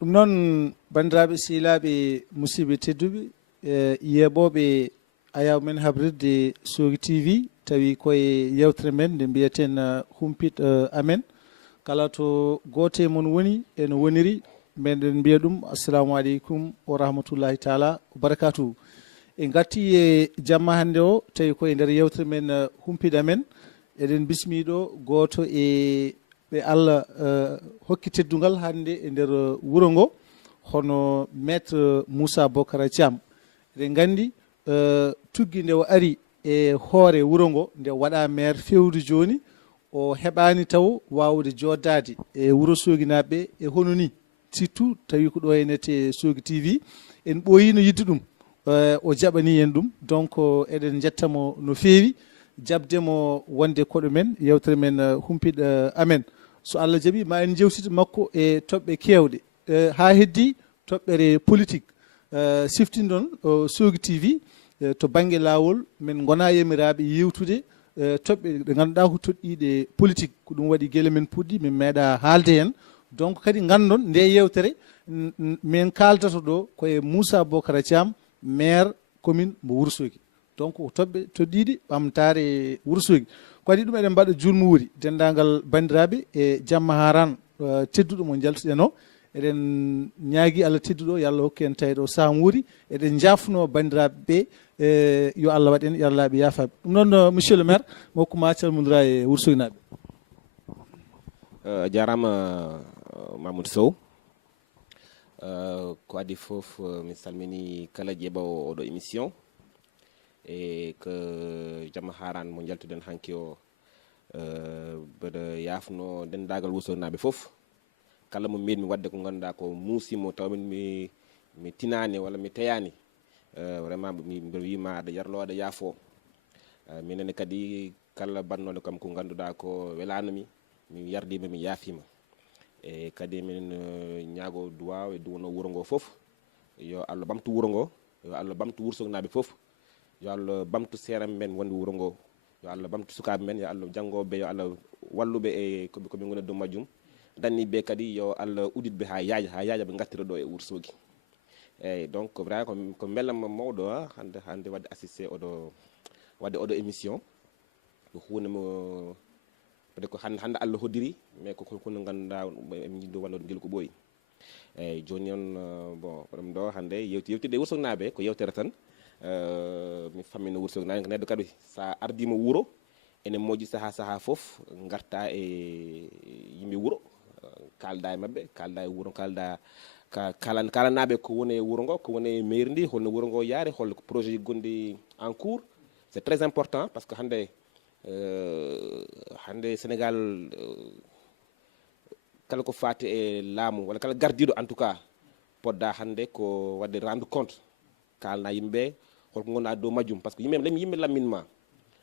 Non bandiraɓe sehilaɓe musidɓe tedduɓe yeɓoɓe ayaw men habrirde Sogui TV tawi koye yewtere men nde mbiyaten humpito amen kala to gote mon woni ene woniri meɗen mbiya ɗum assalamu aleykum wa rahmatullahi taala wa barakatuhu. En gatti e jamma hande o tawi koye nder yewtere men humpito amen eɗen bismiɗo goto ɓe Allah hokki teddugal hande e nder wuro ngo hono maître Moussa Bocara Thiam. eɗen gandi tuggi nde o ari e hoore wuro ngo nde waɗa maire fewdu joni o heɓani taw wawde joddade e wuro Soguinaɓe e hono ni surtout tawi ko ɗo henete Sogui TV en ɓooyino yidde ɗum o jaɓani en ɗum donc eɗen jettamo no feewi jabdemo wonde koɗo men yewtere men humpiɗo amen. So Allah jaaɓi ma en jewtida makko e toɓɓe kewɗe ha heddi toɓɓere politique siftinɗon Sogui TV to banggue lawol min gona yamiraɓe yewtude toɓɓe ɗe ganduɗa ko toɗɗiɗe politique ko ɗum waɗi gueule men puɗɗi min meeɗa haalde hen donc kadi gandon nde yewtere min kaldata ɗo koye Moussa Bocara Thiam maire commune mo Wourossogui donc ko toɓɓe toɗɗiɗe ɓamtare Wourossogui kadi ɗum eɗen mbaɗa jurmowuri dendagal bandiraɓe e jamma haran tedduɗo mo jaltuɗen o eɗen ñaagui Allah tedduɗo yo Allah hokku en tawiɗo samuri eɗen jafno bandiraɓe ɓe yo Allah waɗen yo Allah yaafaɓe. ɗum noon monsieur le maire mo hokkuma calmodira e Wourossogui naɓe. jarama Mamoudou Sow ko adi foof mi salmini kala jeeɓawo oɗo émission e ko jamma haran mo jaltuɗen hanki o mbeɗa yafno dendagal Wourossogui naɓe foof kala mo meeɗmi wadde ko ganduɗa ko muusimo tawmi mi tinani walla mi teyani vraiment mbeɗa wima aɗa jarlo aɗa yaafo minenne kadi kala bannoɗo kam ko ganduɗa ko welanomi mi yardima mi yaafima e kadi min ñaago duwaw e duwono wuuro ngo foof yo Allah ɓamtu wuuro ngo yo Allah ɓamtu Wourossogui naɓe foof yo Allah ɓamtu seeram men wonde wuuro ngo yo Allah ɓamtu sukaɓe men yo Allah janggoɓe yo Allah walluɓe e koɓe goni dow majjum danniɓe kadi yo Allah uditɓe ha yaaja ɓe gattira ɗo e Wourossogui eyyi donc vraiment ko bellamma mawɗo hande wadde assisté wadde oɗo émission ko hunde mo peut-être ko hande Allah hoddiri mais ko hunde ganduɗa en jiɗɗo wallode guel ko ɓooyi eyyi joni noon bon ɗum ɗo hande yewtide Wourossogui naɓe ko yewtere tan mi fammino Wourossogui naɓe ko neɗɗo kadi sa ardima wuuro ene moƴƴi saaha foof garta e yimɓe wuuro kalda e mabɓe kalda e wuuro kalanaɓe ko woni e wuuro ngo ko woni e mairie ndi holno wuuro ngo yaari holno projet ji gonɗi en cours c'est très important parce que hande Sénégal kala ko fati e laamu walla kala gardiɗo en tout cas podda hande ko wadde rendre compte kalna yimɓe holko gonɗa dow majjum par ce que yimɓe lamminma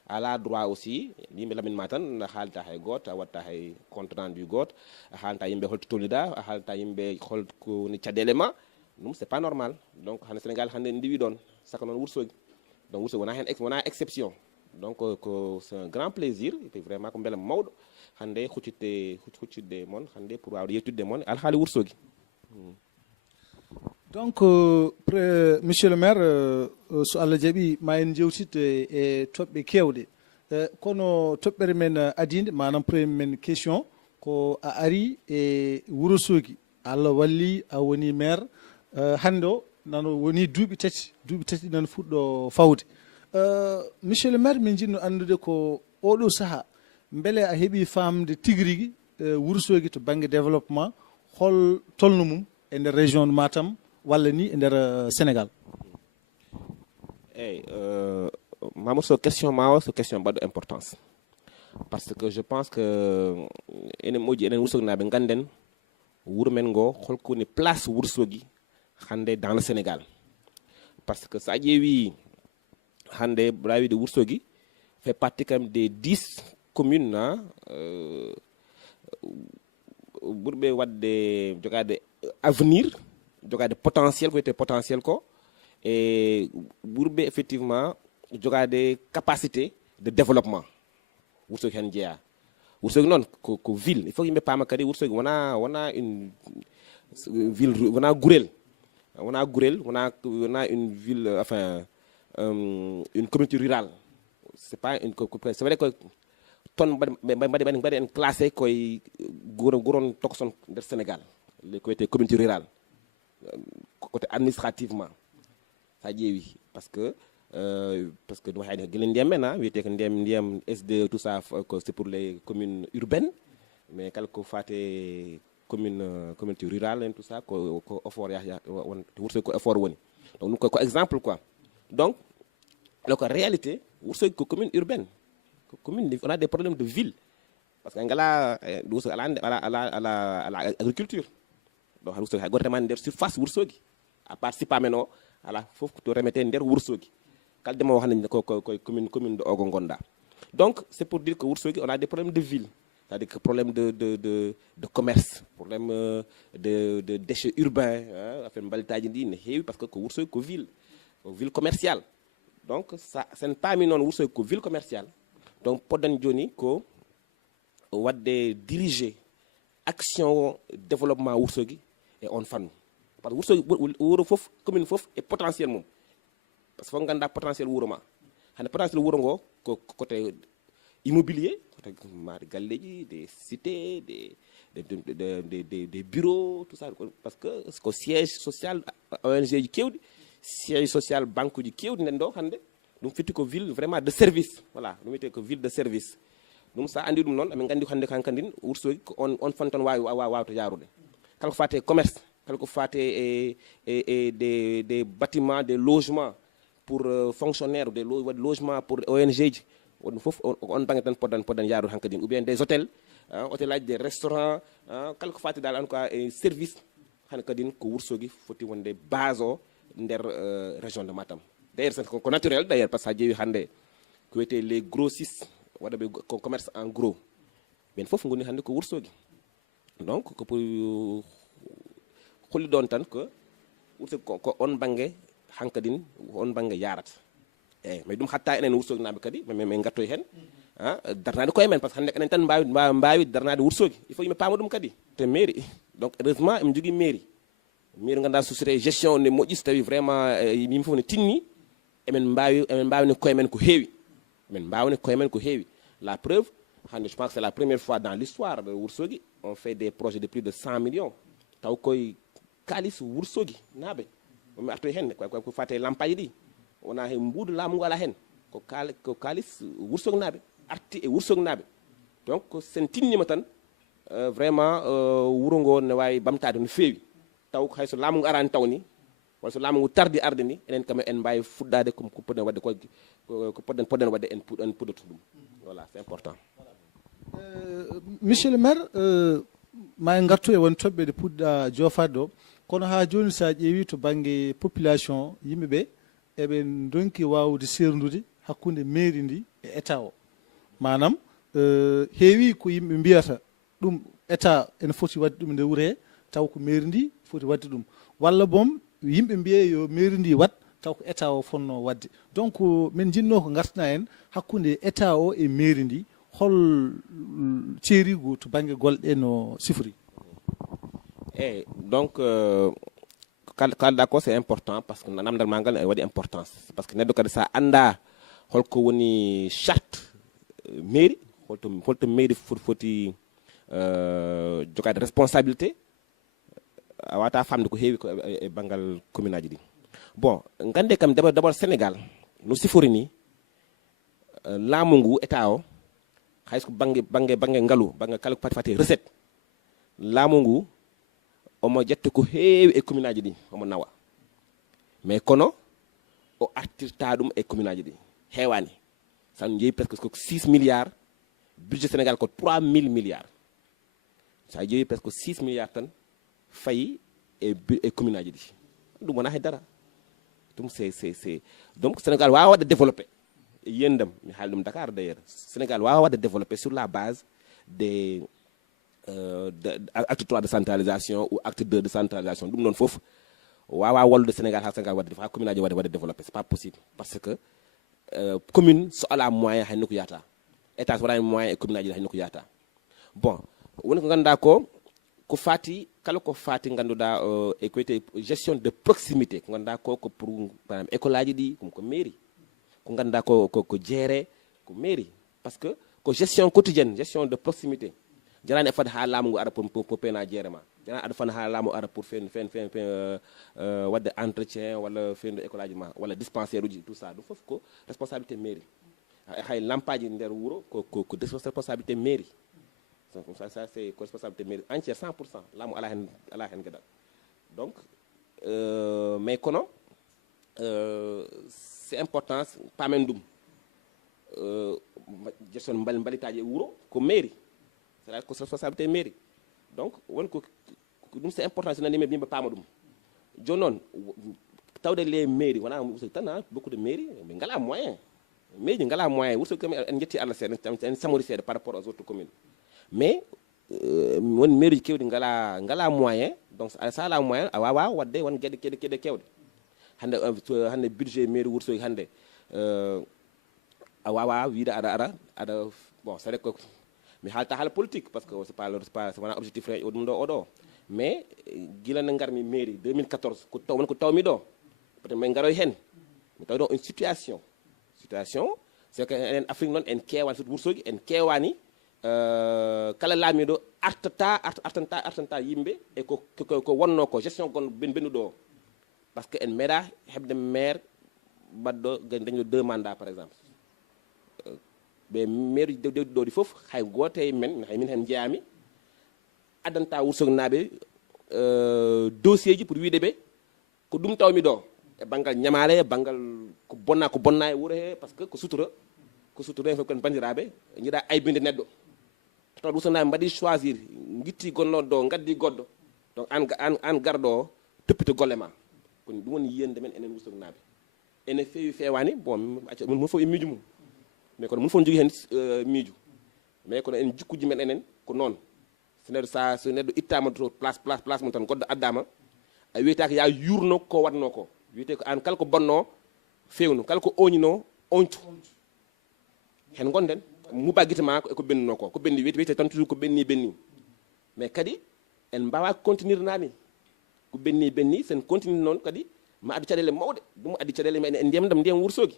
ala droit aussi yimɓe lamminma tan haalta hay goto a watta hay compte rendu goto a haalta yimɓe holto tolniɗa a haalta yimɓe holko woni caɗele ma ɗum c'est pas normal donc hande Sénégal hande en ndiwi ɗon saka noon Wourossogui donc Wourossogui wona exception donc ko c'est un grand plaisir et puis vraiment ko beela mawɗo hande huccitde moon hande pour wawde yettude moon alhaali Wourossogui. donc monsieur le maire so Allah jaaɓi ma en jewtidde e toɓɓe kewɗe kono toɓɓere men adide manam premier men question ko a ari e Wourossogui Allah walli a woni maire hande o nano woni duuɓi tati nan fuɗɗo fawde monsieur le maire min jinno andude ko oɗo saaha beele a heeɓi famde tigui rigui Wourossogui to banggue développement hol tolno mum e nder région de Matam walla ni e nder Sénégal. eyyi Mamoudou Sow question ma o so question mbaɗɗo importance par ce que je pense que enen moƴƴi enen Wourossogui naɓe ganden wuuro men ngo holko woni place Wourossogui hande dans le Sénégal par ce que sa ƴeewi hande rawide Wourossogui fait partie quand même des 10 commune ɓurɓe wadde jogade avenir jogade potentiel ko wiyete potentiel ko e ɓurɓe effectivement jogade capacité de développement Wourossogui hen jeeya Wourossogui noon ko ville il faut yimɓe paama kadi Wourossogui wona une ville wona Gurel wona une ville enfin une communauté rurale c'est pas une c'est vrai que ton mbaɗi en classé koye goron tokson nder Sénégal ko wiyete communauté rurale côté administrativement sa ƴeewi parce que ɗum hayde guila ndiyam men wiyete ko ndiyam SDE tout ça c'est pour les communes urbaines mais kala ko fate communauté rurale en tout ça ko effort Wourossogui ko effort woni donc ɗum ko exemple quoi donc alors que réalité Wourossogui ko commune urbaine ko commune on a des problèmes de ville parce que ngala Wourossogui ala agriculture donc Wourossogui hay goto remani nder surface Wourossogui à part sipa men o ala fof to remete nder Wourossogui kala demo hande ko commune de Ogo gonɗa donc c'est pour dire que Wourossogui on a des problèmes de ville c'est-à-dire que problème de commerce problème de déchets urbains affaire mbalitaji ndi ne heewi par ce que ko Wourossogui ko ville commerciale donc ça sen paami noon Wourossogui ko ville commerciale donc podɗen joni ko wadde diriger action développement Wourossogui e on fannu par ce que Wourossogui wuro fof commune fof e potentiel mum par ce que fof ganda potentiel wuro ma hande potentiel wuro ngo ko côté immobilier côté maade galleji des cités des bureaux tout ça parce que ko siège social ONG ji kewɗi siège social banque ji kewɗi nden ɗo hande ɗum fitti ko ville vraiment de service voilà ɗum wiyete ko ville de service ɗum sa andi ɗum noon amin gandi hande kankandin Wourossogui ko on fan tan wawta yarude kala ko fate commerce kala ko fate e des bâtiments des logements pour fonctionnaires des logements pour ONG ji on fof on bange tan poddan yarude hankadin ou bien des hôtels hôtel aji des restaurants kala ko fate dal en tout cas e service hankadin ko Wourossogui foti wonde base o nder région de Matam d'ailleurs c'est ko naturel d'ailleurs parce que sa ƴeewi hande ko wiyete les grossistes waɗaɓe commerce en gros ɓen fof goni hande ko Wourossogui donc ko pour holli ɗon tan ko Wourossogui ko on bange hankadin on bange yarata eyyi mais ɗum hatta enen Wourossogui naɓe kadi min gattoy hen darnade koye men par ce que hande enen tan mbawi darnade Wourossogui il faut yimɓe paama ɗum kadi te mairie donc heureusement emin jogui mairie ganduɗa société gestion ne moƴƴi so tawi vraiment yimɓe fof ne tinni emen mbawni koye men ko heewi emen mbawni koye men ko heewi la preuve hande je pense que c'est la première fois dans l'histoire de Wourossogui on fait des projets de plus de 100 millions taw koye kalis Wourossogui naaɓe omi artoy hen ko fate lampaji ɗi wona hen mbuudu laamu ngu ala hen ko kalis Wourossogui naaɓe arti e Wourossogui naaɓe donc sen tinnima tan vraiment wuro ngo ne wawi bamtade no feewi taw hayso laamu ngu arani taw ni walla so laamu ngu tardi arde ni enen kam en mbawi fuɗɗade ko podɗen wadde ko podɗen wadde en puɗɗoto ɗum voilà c'est important monsieur le maire ma en gartu e won toɓɓe ɗe puɗɗa jofade ɗo kono ha joni sa ƴeewi to banggue population yimɓeɓe eɓe donki wawde serdude hakkude mairie ndi e état o manam heewi ko yimɓe mbiyata ɗum état ene foti wadde ɗum nde wuuro he taw ko mairie ndi foti wadde ɗum walla boom yimɓe mbiye yo mairie ndi wat taw ko état o fonno wadde donc min jinno ko gartana en hakkude état o e mairie ndi hol ceerigu to banggue golɗe no sifori eyyi donc kalɗa ko c'est important parce que namdal ma ngal e waɗi importance parce que neɗɗo kadi sa anda holko woni charte mairie holto mairie foti jogade responsabilité a wata famde ko heewi ko e banggal commune aji ɗi bon gande kam d'abord Sénégal no sifori ni laamu ngu état o hayso banggue ngaalu banggue kala ko fati recette laamu ngu omo jetta ko heewi e commune aji ɗi omo nawa mais kono o artirta ɗum e commune aji ɗi heewani san jeeyi presque ko 6 milliards budget Sénégal ko 3000 milliards sa jeeyi presque 6 milliards tan fayi e commune aji ɗi ɗum wona haydara ɗum c'est donc Sénégal wawa wadde développé yendam mi haaldum Dakar d'ailleurs Sénégal wawa wadde développé sur la base des acte 3 de centralisation ou acte 2 de centralisation ɗum noon fof wawa wallude Sénégal ha Sénégal wadde ha commune aji wadde développé c'est pas possible parce que commune so ala moyen hayno ko yata état so waɗani moyen e commune aji hayno ko yata bon woni ko ganduɗa ko fati kala ko fati ganduɗa e ko wiyete gestion de proximité ko ganduɗa ko pour par exemple école aji ɗi ko mairie ko ganduɗa ko jeere ko mairie parce que ko gestion quotidienne gestion de proximité jarani e fade ha laamu ngu ara pour pena jeere ma jarani aɗa fana ha laamu ara pour fen wadde entretien walla fendu école aji ma walla dispensaire uji tout ça ɗum fof ko responsabilité mairie hay lampaji nder wuuro ko responsabilité mairie donc ça c'est ko responsabilité mairie entière 100% laamu ala hen gueɗal donc mais kono c'est important pamen ɗum gestion mbalitaji e wuuro ko mairie c'est-à-dire ko responsabilité mairie donc wonko ɗum c'est important so nani yimɓe paama ɗum joni noon tawde les mairie wona Wourossogui tan beaucoup de mairie ɓe ngala moyen mairie ji ngala moyen Wourossogui kam en jetti Allah seeɗa en samori seeɗa par rapport aux autres communes mais won mairie ji kewɗi ngala moyen donc sa ala moyen a wawa wadde won gueɗe kewɗe hande budget mairie Wourossogui hande a wawa wiide aɗa bon c'est vrai que mi haalta haala politique parce que c'est pas wona objectif re ɗum ɗo oɗo mais gila nde garmi mairie 2014 ko tawmi ɗo peut-être min garoy hen mi tawi ɗo une situation c'est que enen Afrique noon en keewani surtout Wourossogui en keewani kala laamiɗo artanta yimɓe e ko wonno ko gestion gon bennuɗo o par ce que en meeɗa heɓde maire mbaɗɗo dañɗo 2 mandats par exemple ɓe maire dewɗi ɗo ɗi fof hay goto e men hay min hen jeeyami addanta Wourossogui naaɓe dossier ji pour wiide ɓe ko ɗum tawmi ɗo e banggal ñamare e banggal ko bonna e wuuro he par ce que ko sutura hen fof kon bandiraɓe jiiɗa aybinde neɗɗo to Wourossogui naaɓe mbaɗi choisir guitti gonnoɗo ɗo gaddi goɗɗo donc an garɗo o toppito golle ma kono ɗum woni yiyande men enen Wourossogui naaɓe ene fewani bon mun fof e miijo mum mais kono mun fof jogui hen miijo mais kono en jikkuji men enen ko noon so neɗɗo ittama to place mum tan goɗɗo addama a wiyetake ya yurno ko watno ko wiyete ko an kala ko bonno fewnu kala ko oñino oñtu hen gonden muba guite ma ko bennuno ko benni wiyete tan toujours ko benni mais kadi en mbawa continuer nani ko benni sen continue noon kadi ma addu caɗele mawɗe ɗum addi caɗele men en ndiyam Wourossogui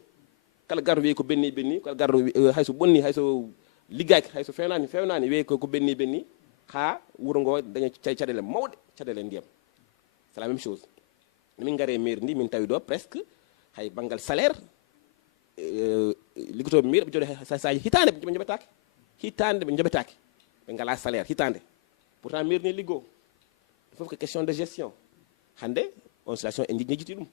kala garɗo wiyi ko benni kala garɗo hayso bonni hayso liggaki hayso fewnani wiyi ko benni ha wuuro ngo daña caɗele mawɗe caɗele ndiyam c'est la même chose min gaare maire ndi min tawi ɗo presque hay banggal salaire liggotoɓe maire ɓe jooɗi saji hitande ɓe joɓetake ɓe ngala salaire hitande pourtant maire ni liggo fof ko question de gestion hande on situation en jejjiti ɗum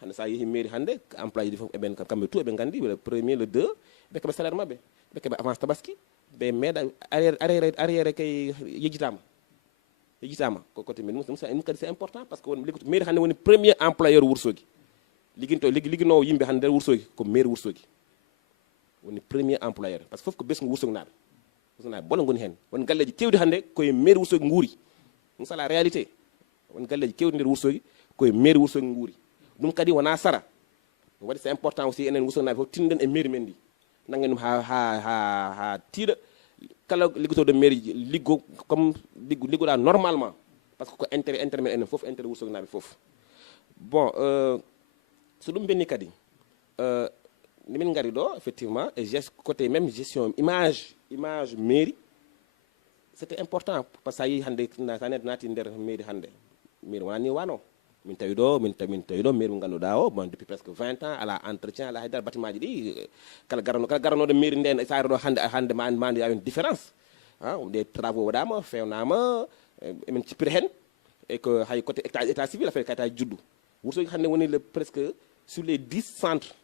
hande sa yeehi mairie hande employé ji fof eɓen kamɓe tout eɓe gandi le premier le 2 ɓe keɓe salaire mabɓe ɓe keɓe avance tabaski ɓe meeɗa arriére kay yejjitama ko côté men ɗum kadi c'est important par ce que mairie hande woni premier employeur Wourossogui ligginowo yimɓe hande nder Wourossogui ko maire Wourossogui woni premier employeur par ce que fof ko besgo Wourossogui naaɓe bono goni hen won galleji kewɗi hande koye maire Wourossogui guuri ɗum c'est la réalité won galleji kewɗi nder Wourossogui koye maire Wourossogui guuri ɗum kadi wona sara ɗum waɗi c'est important aussi enen Wourossogui naaɓe fof tinnden e maire men ndi nangen ɗum ha tiiɗa kala liggotoɗo maire liggo comme liggoɗa normalement par ce que ko intérêt men enen fof intérêt Wourossogui naaɓe fof bon so ɗum benni kadi min gari ɗo effectivement e côté même gestion image mairie c'était important par ce que sa yi hande sa naati nder mairie hande mairie wona ni wano min tawi ɗo mairie mo ganduɗa o bon depuis presque 20 ans ala entretien ala haydara bâtiment ji ɗi kala garanoɗo mairie nden e saare ɗo hande ma yaw une différence des travaux waɗama fewnama emin cippira hen e ko hay côté état civil affaire kayitaji juddu Wourossogui hande woni le presque sur les 10 centres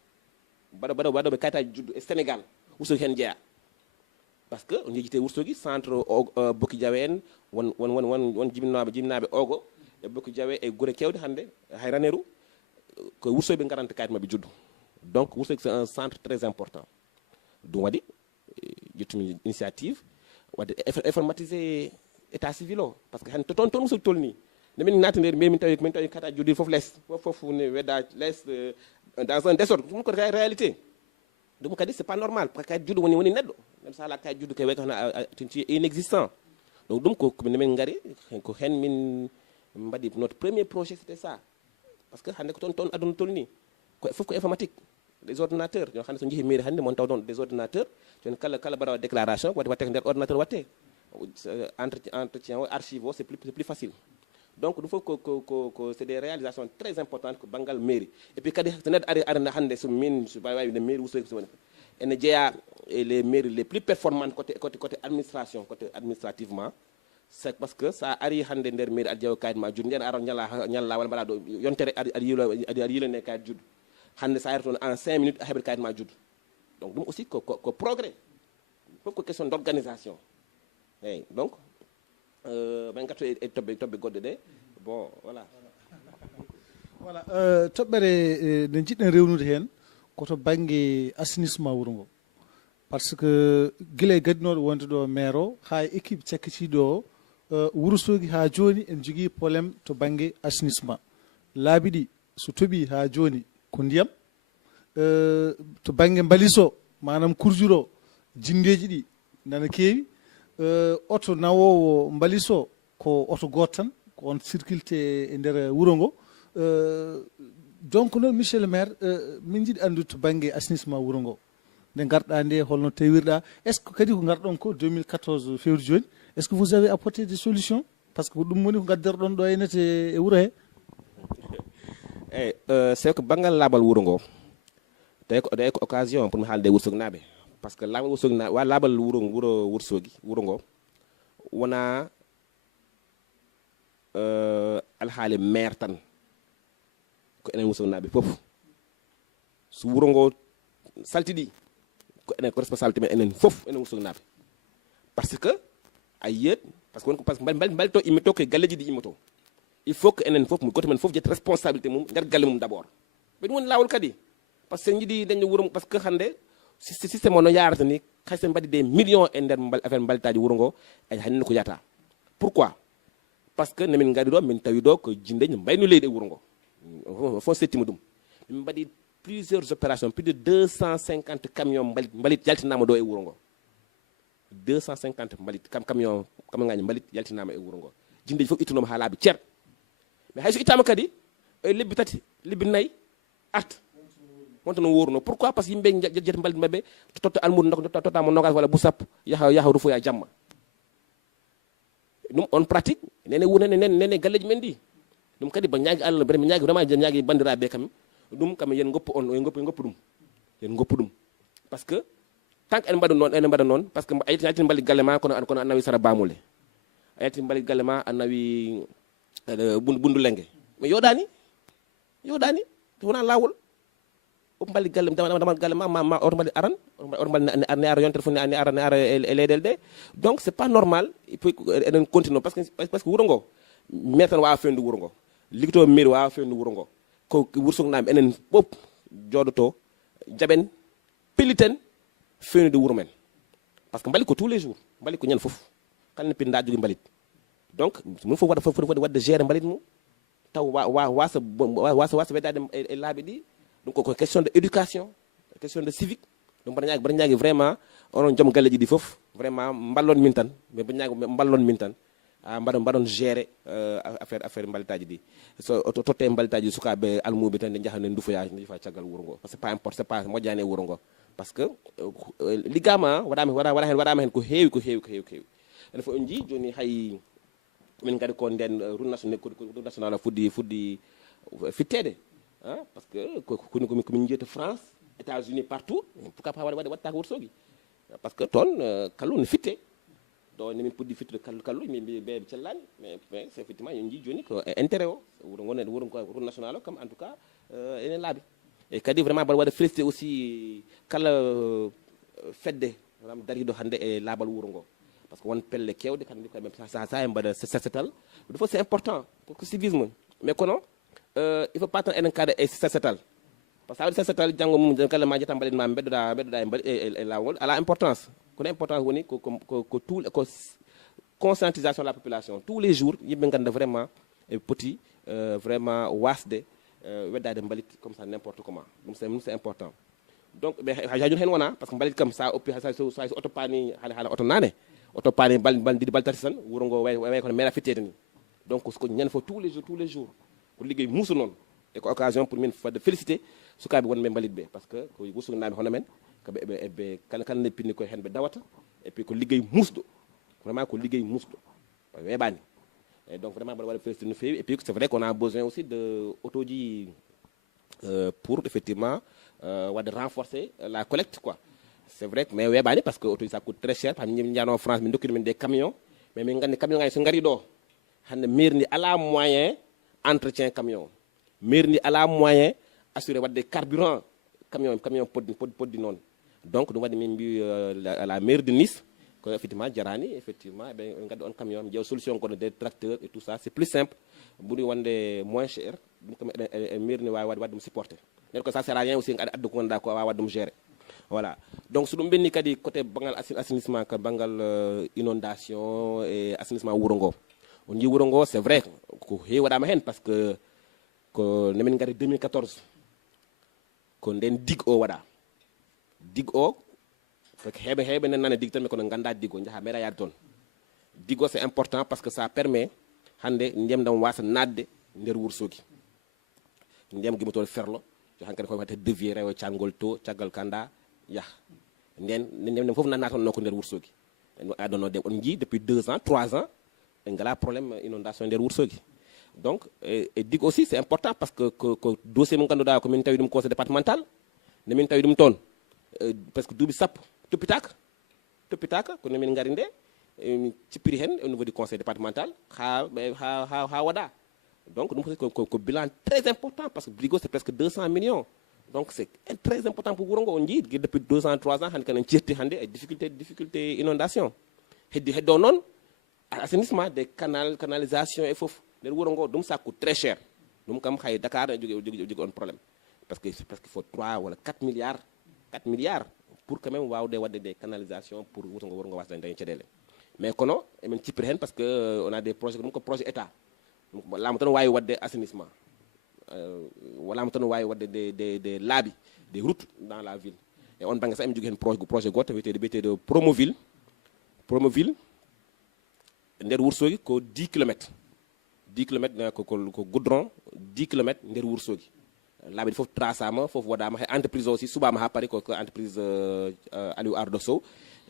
waɗoɓe kayitaji juddu e Sénégal Wourossogui hen jeeya par ce que on jejjite Wourossogui centre Bokki Diawe en won jibinaɓe ogo e Bokki Diawe e guure kewɗe hande hay Ranérou ko Wourossogui ɓe garanta kayit mabɓe juddu donc Ourossogui c'est un centre très important ɗum waɗi ƴettumi initiative wadde informatiser état civil o par ce que han toon Ourossogui tolni nde min naati nder min tawi kata joddir fof less fof ne wedda less dans un désordre ɗum ko réalité ɗum kadi c'est pas normal par ce que kayit juddu woni neɗɗo so ala kayit juddu kay way kono tu es inexistant donc ɗum ko min ngari ko hen min mbaɗi notre premier projet c'était ça parce que hande ko toon aduna tolni fof ko informatique des ordinateurs yo hande so jeehi mairie hande mon taw ɗon des ordinateurs joni kala mbaɗa déclaration watte nder ordinateur watte entretien o archive o c'est plus facile donc ɗum fof ko c'est des réalisations très importantes ko banggal mairie et puis kadi so neɗɗo ari hande so min so wawi ne mairie Ourossogui so woni ene jeeya les mairies les plus performantes côté administration côté administrativement c'est parce que sa ari hande nder mairie aɗa ƴeewa kayit ma juddu nden ara ñalla walla mbaɗa ɗo yontere aɗa yilane kayit juddu hande sa ari toon en 5 minutes a heɓat kayit ma juddu donc ɗum aussi ko progrès fof ko question d'organisation eyyi donc min gatto e toɓɓe goɗɗe ɗe bon voilà toɓɓere nde jiɗɗen rewnude heen koto baŋnge assainissement wuro ngo par ce que gila e gaddinoɗo wonde ɗo maire o ha équipe cakkitiɗo o Ourossogui ha joni en jogui probléme to baŋnge assainissement laabi ɗi so tooɓi ha joni ko ndiyam to baŋnge mbaliso manam kurjuro jindeji ɗi nana keewi oto nawowo mbaliso ko oto goto tan ko on circulte e nder wuro ngo donc noon monsieur le maire min jiiɗi andude to baŋnge assainissement wuro ngo nde garɗa nde holno tawirɗa est ce que kadi ko garɗon ko 2014 fewru joni est ce que vous avez apporté des solutions par ce que ɗum woni ko gadderɗon ɗo henete e wuro he eyyi c'est que banggal laaɓal wuro ngo tawi ko occasion pour mi haalde Ourossogui naaɓe par ce que laaɓal Ourossogui naaɓe wa laaɓal wuro Ourossogui wuro ngo wona alhaali maire tan ko enen Ourossogui naaɓe fof so wuro ngo saltiɗi ko enen ko responsabilité men enen fof enen Ourossogui naaɓe par ce que a yiyat par ce que mbalito immoto koye galleji ɗi immoto il faut que enen fof goto men fof ƴetta responsabilité mum nder galle mum d' abord ɓe ɗum woni lawol kadi par ce que sen jiiɗi dañde wuro par ce que hande systéme o no yarata ni hay sen mbaɗi des millions e nder affaire mbalitaji wuro ngo ay hannde ko yata pourquoi par ce que nemin ngari ɗo min tawi ɗo ko jindeji mbayno leydi e wuro ngo fof settima ɗum min mbaɗi plusieurs opérations plus de 250 camions mbalit yaltinama ɗo e wuro ngo 250 mbalit camion ngaji mbalit yaltinama e wuro ngo jindeji fof ittanoma ha laaɓi ceer mais hayso ittama kadi e lebbi tati lebbi nayyi arta wonta no worno pourquoi parce que yimɓe jetta mbalit mabɓe totta almudo tottama nogas walla busappo yaha rufoya jamma ɗum on pratique nene wuro nene galleji men ɗi ɗum kadi ba ñaagui Allah mi ñaagui vraiment ñaagui bandiraɓe kam ɗum kam yen goppu on yen goppu ɗum par ce que tant que ene mbaɗa noon par ce que a yaltini mbalit galle ma kono a nawi sara bamule a yaltini mbalit galle ma a nawi bundu lenge mais yoɗani wona lawol mballi galle damal galle ma oto mballi aran oto mballi ne ara yontere fof ne ara e leyɗele ɗe donc c'est pas normal il faut eɗen continue parce que wuro ngo maire tan wawa fewnude wuro ngo liggoto mairie wawa fewnude wuro ngo ko Ourossogui naaɓe enen fof jooɗoto jaɓen pelliten fewnude wuro men par ce que mbalit ko tous les jours mbalit ko ñande fof kala ne pinda jogui mbalit donc mum fof foti wadde gérer mbalit mum taw wasa weddade e laaɓi ɗi donc ko question de éducation question de civique donc mbaɗa ñaagui vraiment onon joom galleji ɗi fof vraiment mballon min tan mais mballon min tan mbaɗon gérer affaire mbalitaji ɗi so totte mbalitaji sukaɓe almuɓe tan nde jaaha nde dufoya caggal wuro ngo c'est pas important c'est pas moƴƴani e wuro ngo par ce que liggama waɗama hen ko heewi ene fo on jii joni hay min kadi ko nden route national fuɗɗi fittede parce que komin jiyata France États-Unis partout pourquoi pas waɗataka Ourossogui par ce que toon kallu ne fitte ɗo nemin puɗɗi fittude kallu ɓe cellani mais c'est effectivement yon jii joni ko intérêt o wuro ngo route national o comme en tout cas ene laaɓi e kadi vraiment mbaɗa waɗa félicité aussi kala fedde dariɗo hande e laaɓal wuro ngo par ce que won pelle kewɗe kandi sa e mbaɗa sesetal ɗum fof c'est important pour que civisme mais kono il faut pas tan enen kada e sesetal parce que ça setal jango mum kala ma jata mbalit ma beddoda mbalit e lawol ala importance ko importance woni ko tout ko conscientisation de la population tous les jours yimbe ganda vraiment petit vraiment wasde weddade mbalit comme ça n'importe comment donc c'est important donc mais hajun hen wona parce que mbalit kam sa oppi sa auto pani hala auto nane auto pani bal didi bal tatisan wuro ngo way ko mera fitede ni donc ko ñan fo tous les jours ko liggey musu non et ko occasion pour min fa de féliciter sukabe won me mbalit be parce que ko wusu nabe hono men ko be kala ne pinni ko hen be dawata et puis ko liggey musdo vraiment ko liggey musdo webani et donc vraiment on va féliciter nous fait et puis c'est vrai qu'on a besoin aussi de autoji pour effectivement de renforcer la collecte quoi. C'est vrai que mais webani parce que auto ça coûte très cher parce que ñi ñano France mi dokki men des camions mais mi ngane camion ngay so ngari do hande mirni ala moyen entretien camion mirni ala moyen assurer wadde carburant camion poddi non donc dum wadi min bi la mairie de Nice que effectivement jarani effectivement ben ngade on camion jew solution ko des tracteurs et tout ça c'est plus simple buri wande moins cher dum ko mirni way wadum supporter nen ko ça sert à rien aussi ngade addu ko nda ko wadum gérer voilà donc su dum benni kadi côté bangal assainissement ka bangal inondation et assainissement wurongo on yi wurongo c'est vrai ko he wadama hen parce que ko nemen ngari 2014 ko den dig o wada dig o parce que hebe nana dig tan ko nganda digo njaha mera yad ton digo c'est important parce que ça permet hande ndem dam wasa nadde nder wursogi ndem gi motol ferlo to hankane ko wata devier rewo ciangol to ciagal kanda ya ndem fofu nana ton noko nder wursogi adono dem on ji depuis 2 ans 3 ans ngala problème inondation nder wursogi donc et dig aussi c'est important parce que dossier mo ganduda ko min tawi dum conseil départemental ne min tawi dum ton parce que dubi sap topitaka ko min ngari nde cipiri hen au niveau du conseil départemental ha wada donc dum ko bilan très important parce que Brigo c'est presque 200 millions donc c'est très important pour Wurongo on dit depuis 2 ans 3 ans han kan cierti hande e difficulté inondation heddo non assainissement des canalisation et fof der Wurongo dum ça coûte très cher dum kam xay Dakar jogi on problème parce que c'est presque faut 3 wala 4 milliards pour quand même wawde wadde des canalisations pour Wurongo wasda dañ cedele mais kono emen cipri hen parce que on a des projets dum ko projet état lam tan wawi wadde assainissement wala tan wawi wadde des labi des routes dans la ville et on banga sa em jogi hen projet goto wété de Promoville nder Wursogi ko 10 km ko goudron 10 km nder Wursogi laabi fof traçama fof wadama hay entreprise aussi subama ha pari ko entreprise Aliou Ardo Sow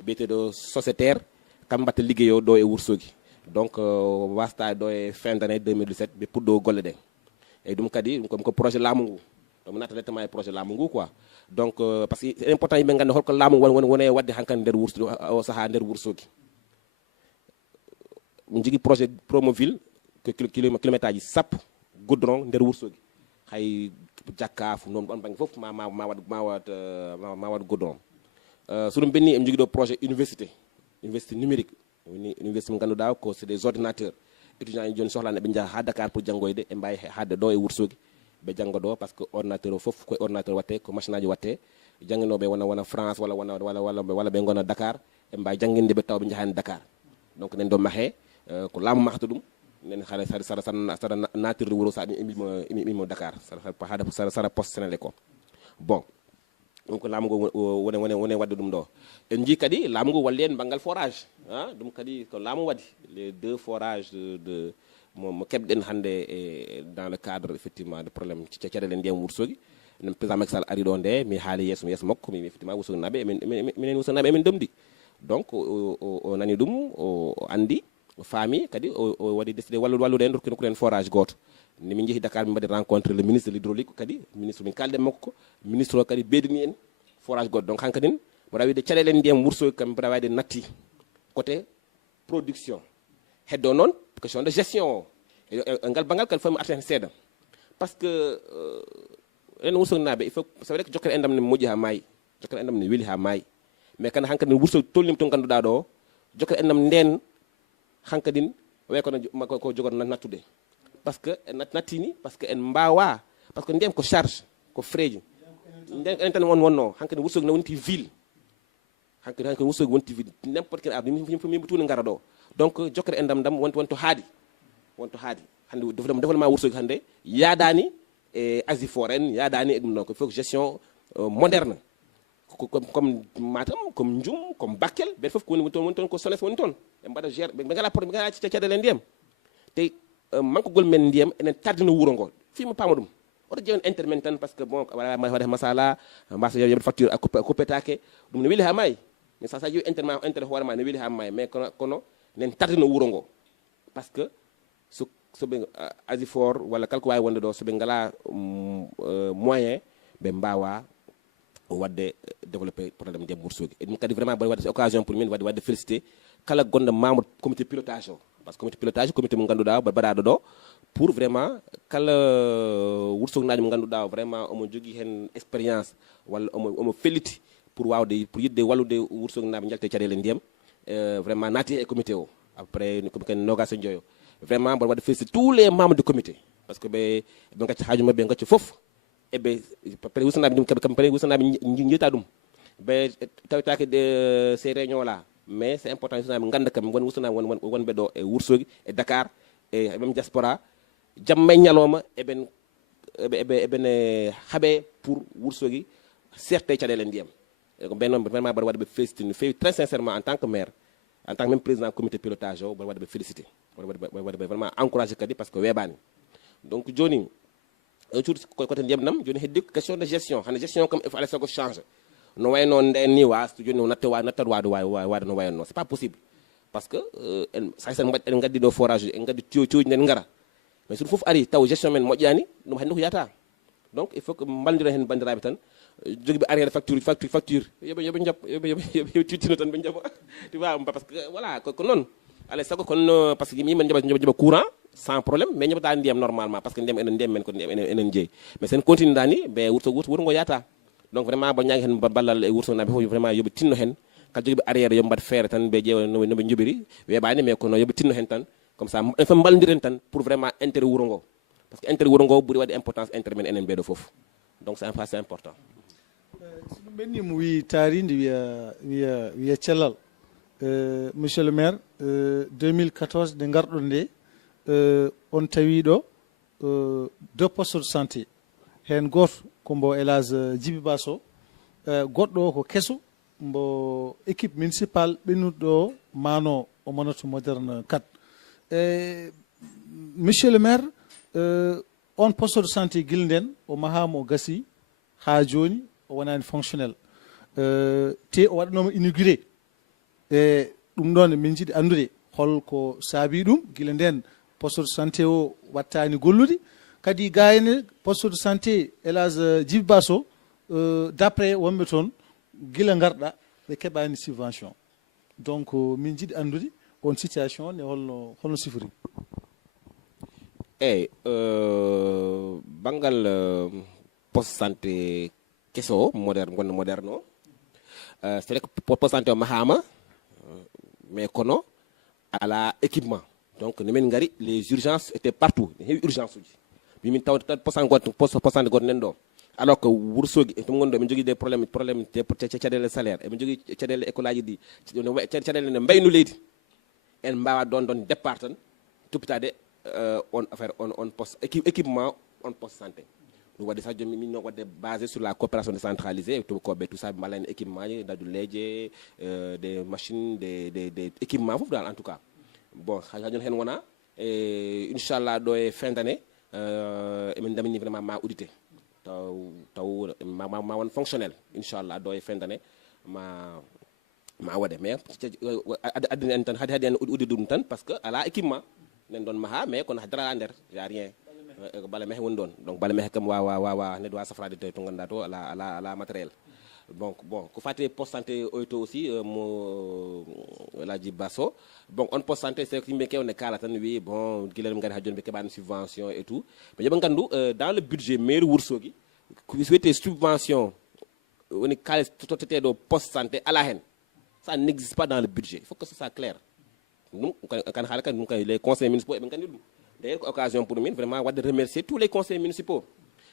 biyeteɗo sociétaire kam mbatta liggeyo ɗo e Wursogi donc wasta ɗo e fin d'année 2017 ɓe puɗɗo golle ɗe eyyi ɗum kadi ɗum ko projet laamu ngu donc nata directement e projet laamu ngu quoi donc parce que c'est important yimɓe ganda holko laamu woni wadde hankkadi nder Wursogi o saaha nder Wursogi min jogui projet Promoville que kilomètre aji sappo goudron nder Wursogi hay jakkafu non on bangi fof ma wad goudron so dum benni em jogui do projet université numérique université mo ganduda ko c'est des ordinateurs étudiants yi joni sohlane be jaa ha Dakar pour jangoyde e mbay hadde do e Wursogi be jango do parce que ordinateur fof ko ordinateur watte ko machine aji watte janginobe wona France wala be ngona Dakar e mbay janginde be tawbe jahan Dakar donc nen do mahe ko lamu mahta dum nen xale sara natir wuro sa mi Dakar sara poste Sénégal ko bon donc lamu go wone wadde dum do en ji kadi lamu go walli en bangal forage dum kadi ko lamu wadi les 2 forages de mo kebden hande dans le cadre effectivement de problème ci ciadelen ndiyam Wursogi nem président Macky Sall ari do nde mi haali yeso makko mi effectivement Wursogi nabe men Wursogi nabe men demdi donc o nani dum o andi famille kadi o wadi décidé wallude en ko en forage goto ni min jehi Dakar mi mbadi rencontre le ministre de l'hydraulique kadi ministre min kalde makko ministre o kadi bedini en forage goto donc hankadin mo rawi de cialelen ndiyam Wursogi kam brawade natti côté production heddo non question de gestion ngal bangal kal fami atten seeda parce que en Wursogi nabe il faut c'est vrai que jokkere endam ne moji ha may jokkere endam ne weli ha may mais kan hankadin Wursogi tolnim to ganduda do jokkere endam nden hankadin way ko jogon nattude parce que natini parce que en mbawa parce que ndem ko charge ko freji enen tan wonno hankkadi wursogi no wonti ville hankkadi wursogi wonti ville n'importe quel arde yimɓe tuune ngara ɗo donc jokkere e ndam wonto haadi hande développement wursogi hande yaadani e asifor en yaadani e ɗum ɗon ko faut gestion moderne comme Matam comme Ndioum comme Bakel ɓen fof ko woni toon ko SONES woni toon ɓe mbaɗa gére ɓe ngala caɗele ndiyam te mankugol men ndiyam enen tardino wuro ngo fima paama ɗum oto jeewen intermen tan par ce que bon waɗa masala mbasa yoɓe facture a coupetake ɗum ne weeli ha maayi mais sa ƴeewi intérêt hoore ma ne weeli ha maayi mais kono nen tardino wuro ngo par ce que soɓe asifor walla kala ko wawi wonde ɗo soɓe ngala moyen ɓe mbawa wadde développé probléme ndiyam Wourossogui e ɗum kadi vraiment mbaɗa wadde occasion pour min wadde félicité kala gonɗo membre comité pilotage o par ce que comité pilotage comité mo ngannduɗa mbaɗaɗo ɗo pour vraiment kala Wourossogui naji mo ngannduɗa vraiment omo jogui hen expérience walla omo felliti pour wawde pour yidde wallude Wourossogui naɓe jalte caɗele ndiyam vraiment naati e comité o après ken nogas e joyo vraiment mbaɗa wadde félicité tous les membres du comité par ce que ɓe gacca haaju mabɓe gacca foof eɓe peut wusanaɓe ɗum kamɓe wusanaɓe jiita ɗum ɓe tawitake ces réunion là mais c'est important wusanaɓe ganda kam won wusanaɓe wonɓe ɗo e Wourossogui e Dakar e même diaspora jamma e ñalawma eɓen haaɓe pour Wourossogui serte caɗele ndiyam ko ɓen noon vraiment mbaɗa waɗa ɓe félicité no fewi très sincèrement en tant que maire en tant que même président comité pilotage o mbaɗa waɗa ɓe félicité mbaɗa waɗa ɓe vraiment encouragé kadi par ce que weeɓani donc joni toujours côté ndiyam nam joni heddi question de gestion hande gestion comme il faut alay sago change no wayno nden ni wasde joni nattat wade wade no wayno c'est pas possible par ce que saysan en gaddi ɗo forage en gaddi tuyauji nden ngara mais so ɗum fof ari taw gestion men moƴƴani ɗum hande ko yata donc il faut que mballodira hen bandiraɓe tan joguiɓe arriére facture yoɓe tittino tan ɓe jaɓa tu vois parce que voilà ko noon alay sago kono par ce que yimɓe jaɓa courant sans problème mais ñaɓata ndiyam normalement par ce que ndiyam men ko ndiyam enen jeeyi mais sen continue dani ɓe wuro ngo yata donc vraiment bo ñaagui hen ballal e Wourossogui naɓe fof vraiment yoɓe tinno hen kala joguiɓe arriére yoɓe mbaɗ feere tan ɓe ƴeewa noɓe joɓiri weeɓani mais kono yoɓe tinno hen tan comme ça en fof ballodiren tan pour vraiment intérêt wuro ngo par ce que intérêt wuro ngo ɓuuri wadde importance intérêt men enen ɓeɗo fof donc c'est important so ɗum ɓennimo wi taaride wiya cellal monsieur le maire 2014 nde garɗon nde on tawi ɗo 2 postes de santé hen goto ko mbo Elage Djiby Basso goɗɗo ko kesso mbo équipe municipal ɓennuɗo mano o monoto moderne 4 monsieur le maire on poste de santé guila nden o mahama o gasi ha joni o wonani fonctionnel te o waɗanoma inauguré e ɗum ɗon min jiiɗi andude holko saabi ɗum guila nden poste de santé o wattani gollude kadi gayne poste de santé Elage Djiby Basso d' après wonɓe toon guila garɗa ɓe keɓani subvention donc min jiiɗi andude on situation on e holno sifori eyyi banggal poste santé kesso moderne gonno moderne o c'est vrai que poste santé o mahama mais kono ala équipement donc no men ngari les urgences étaient partout ne heewi urgence uji min taw poste santé goto nen ɗo alors que Wourossogui tum gonɗo eɓe jogui des probléme caɗele salaire eɓe jogui caɗele école aji ɗi caɗele ne mbayno leydi en mbawa ɗon départ tan toppitade on affaire on poste équipement on poste santé ɗum waɗi sah joni min no wadde basé sur la coopération décentralisée to koɓe tout ça ɓe mballa en équipement ji dadu leeje des machines des équipement fof dal en tout cas bon ha joni hen wona e inchallah ɗo e fin d' année emin damini vraiment ma audité taw ma won fonctionnel inchallah ɗo e fin d' année ma waɗe mais addini en tan haadi en uddi ɗum tan par ce que ala équipement nen ɗon maha mais kono dara nder ya rien ko bala mehe woni ɗon donc bala mehe kam wawa neɗɗo wawa safrade to ganduɗa to ala matériel donc bon ko fati poste santé oy to aussi mo Elage Djiby Basso bon on poste santé c'est que yimɓe kewne kala tan wi bon guilel gari ha joni ɓe keɓani subvention et tout mais yoɓe gandu dans le budget mairie Wourossogui ko wiyete subvention woni kalis totteteɗo poste santé ala hen ça n'existe pas dans le budget il faut que ce soit clair ɗum kan haala kadi ɗum kay les conseils municipaux eɓe gandi ɗum d'ailleurs ko occasion pour min vraiment wadde remercier tous les conseils municipaux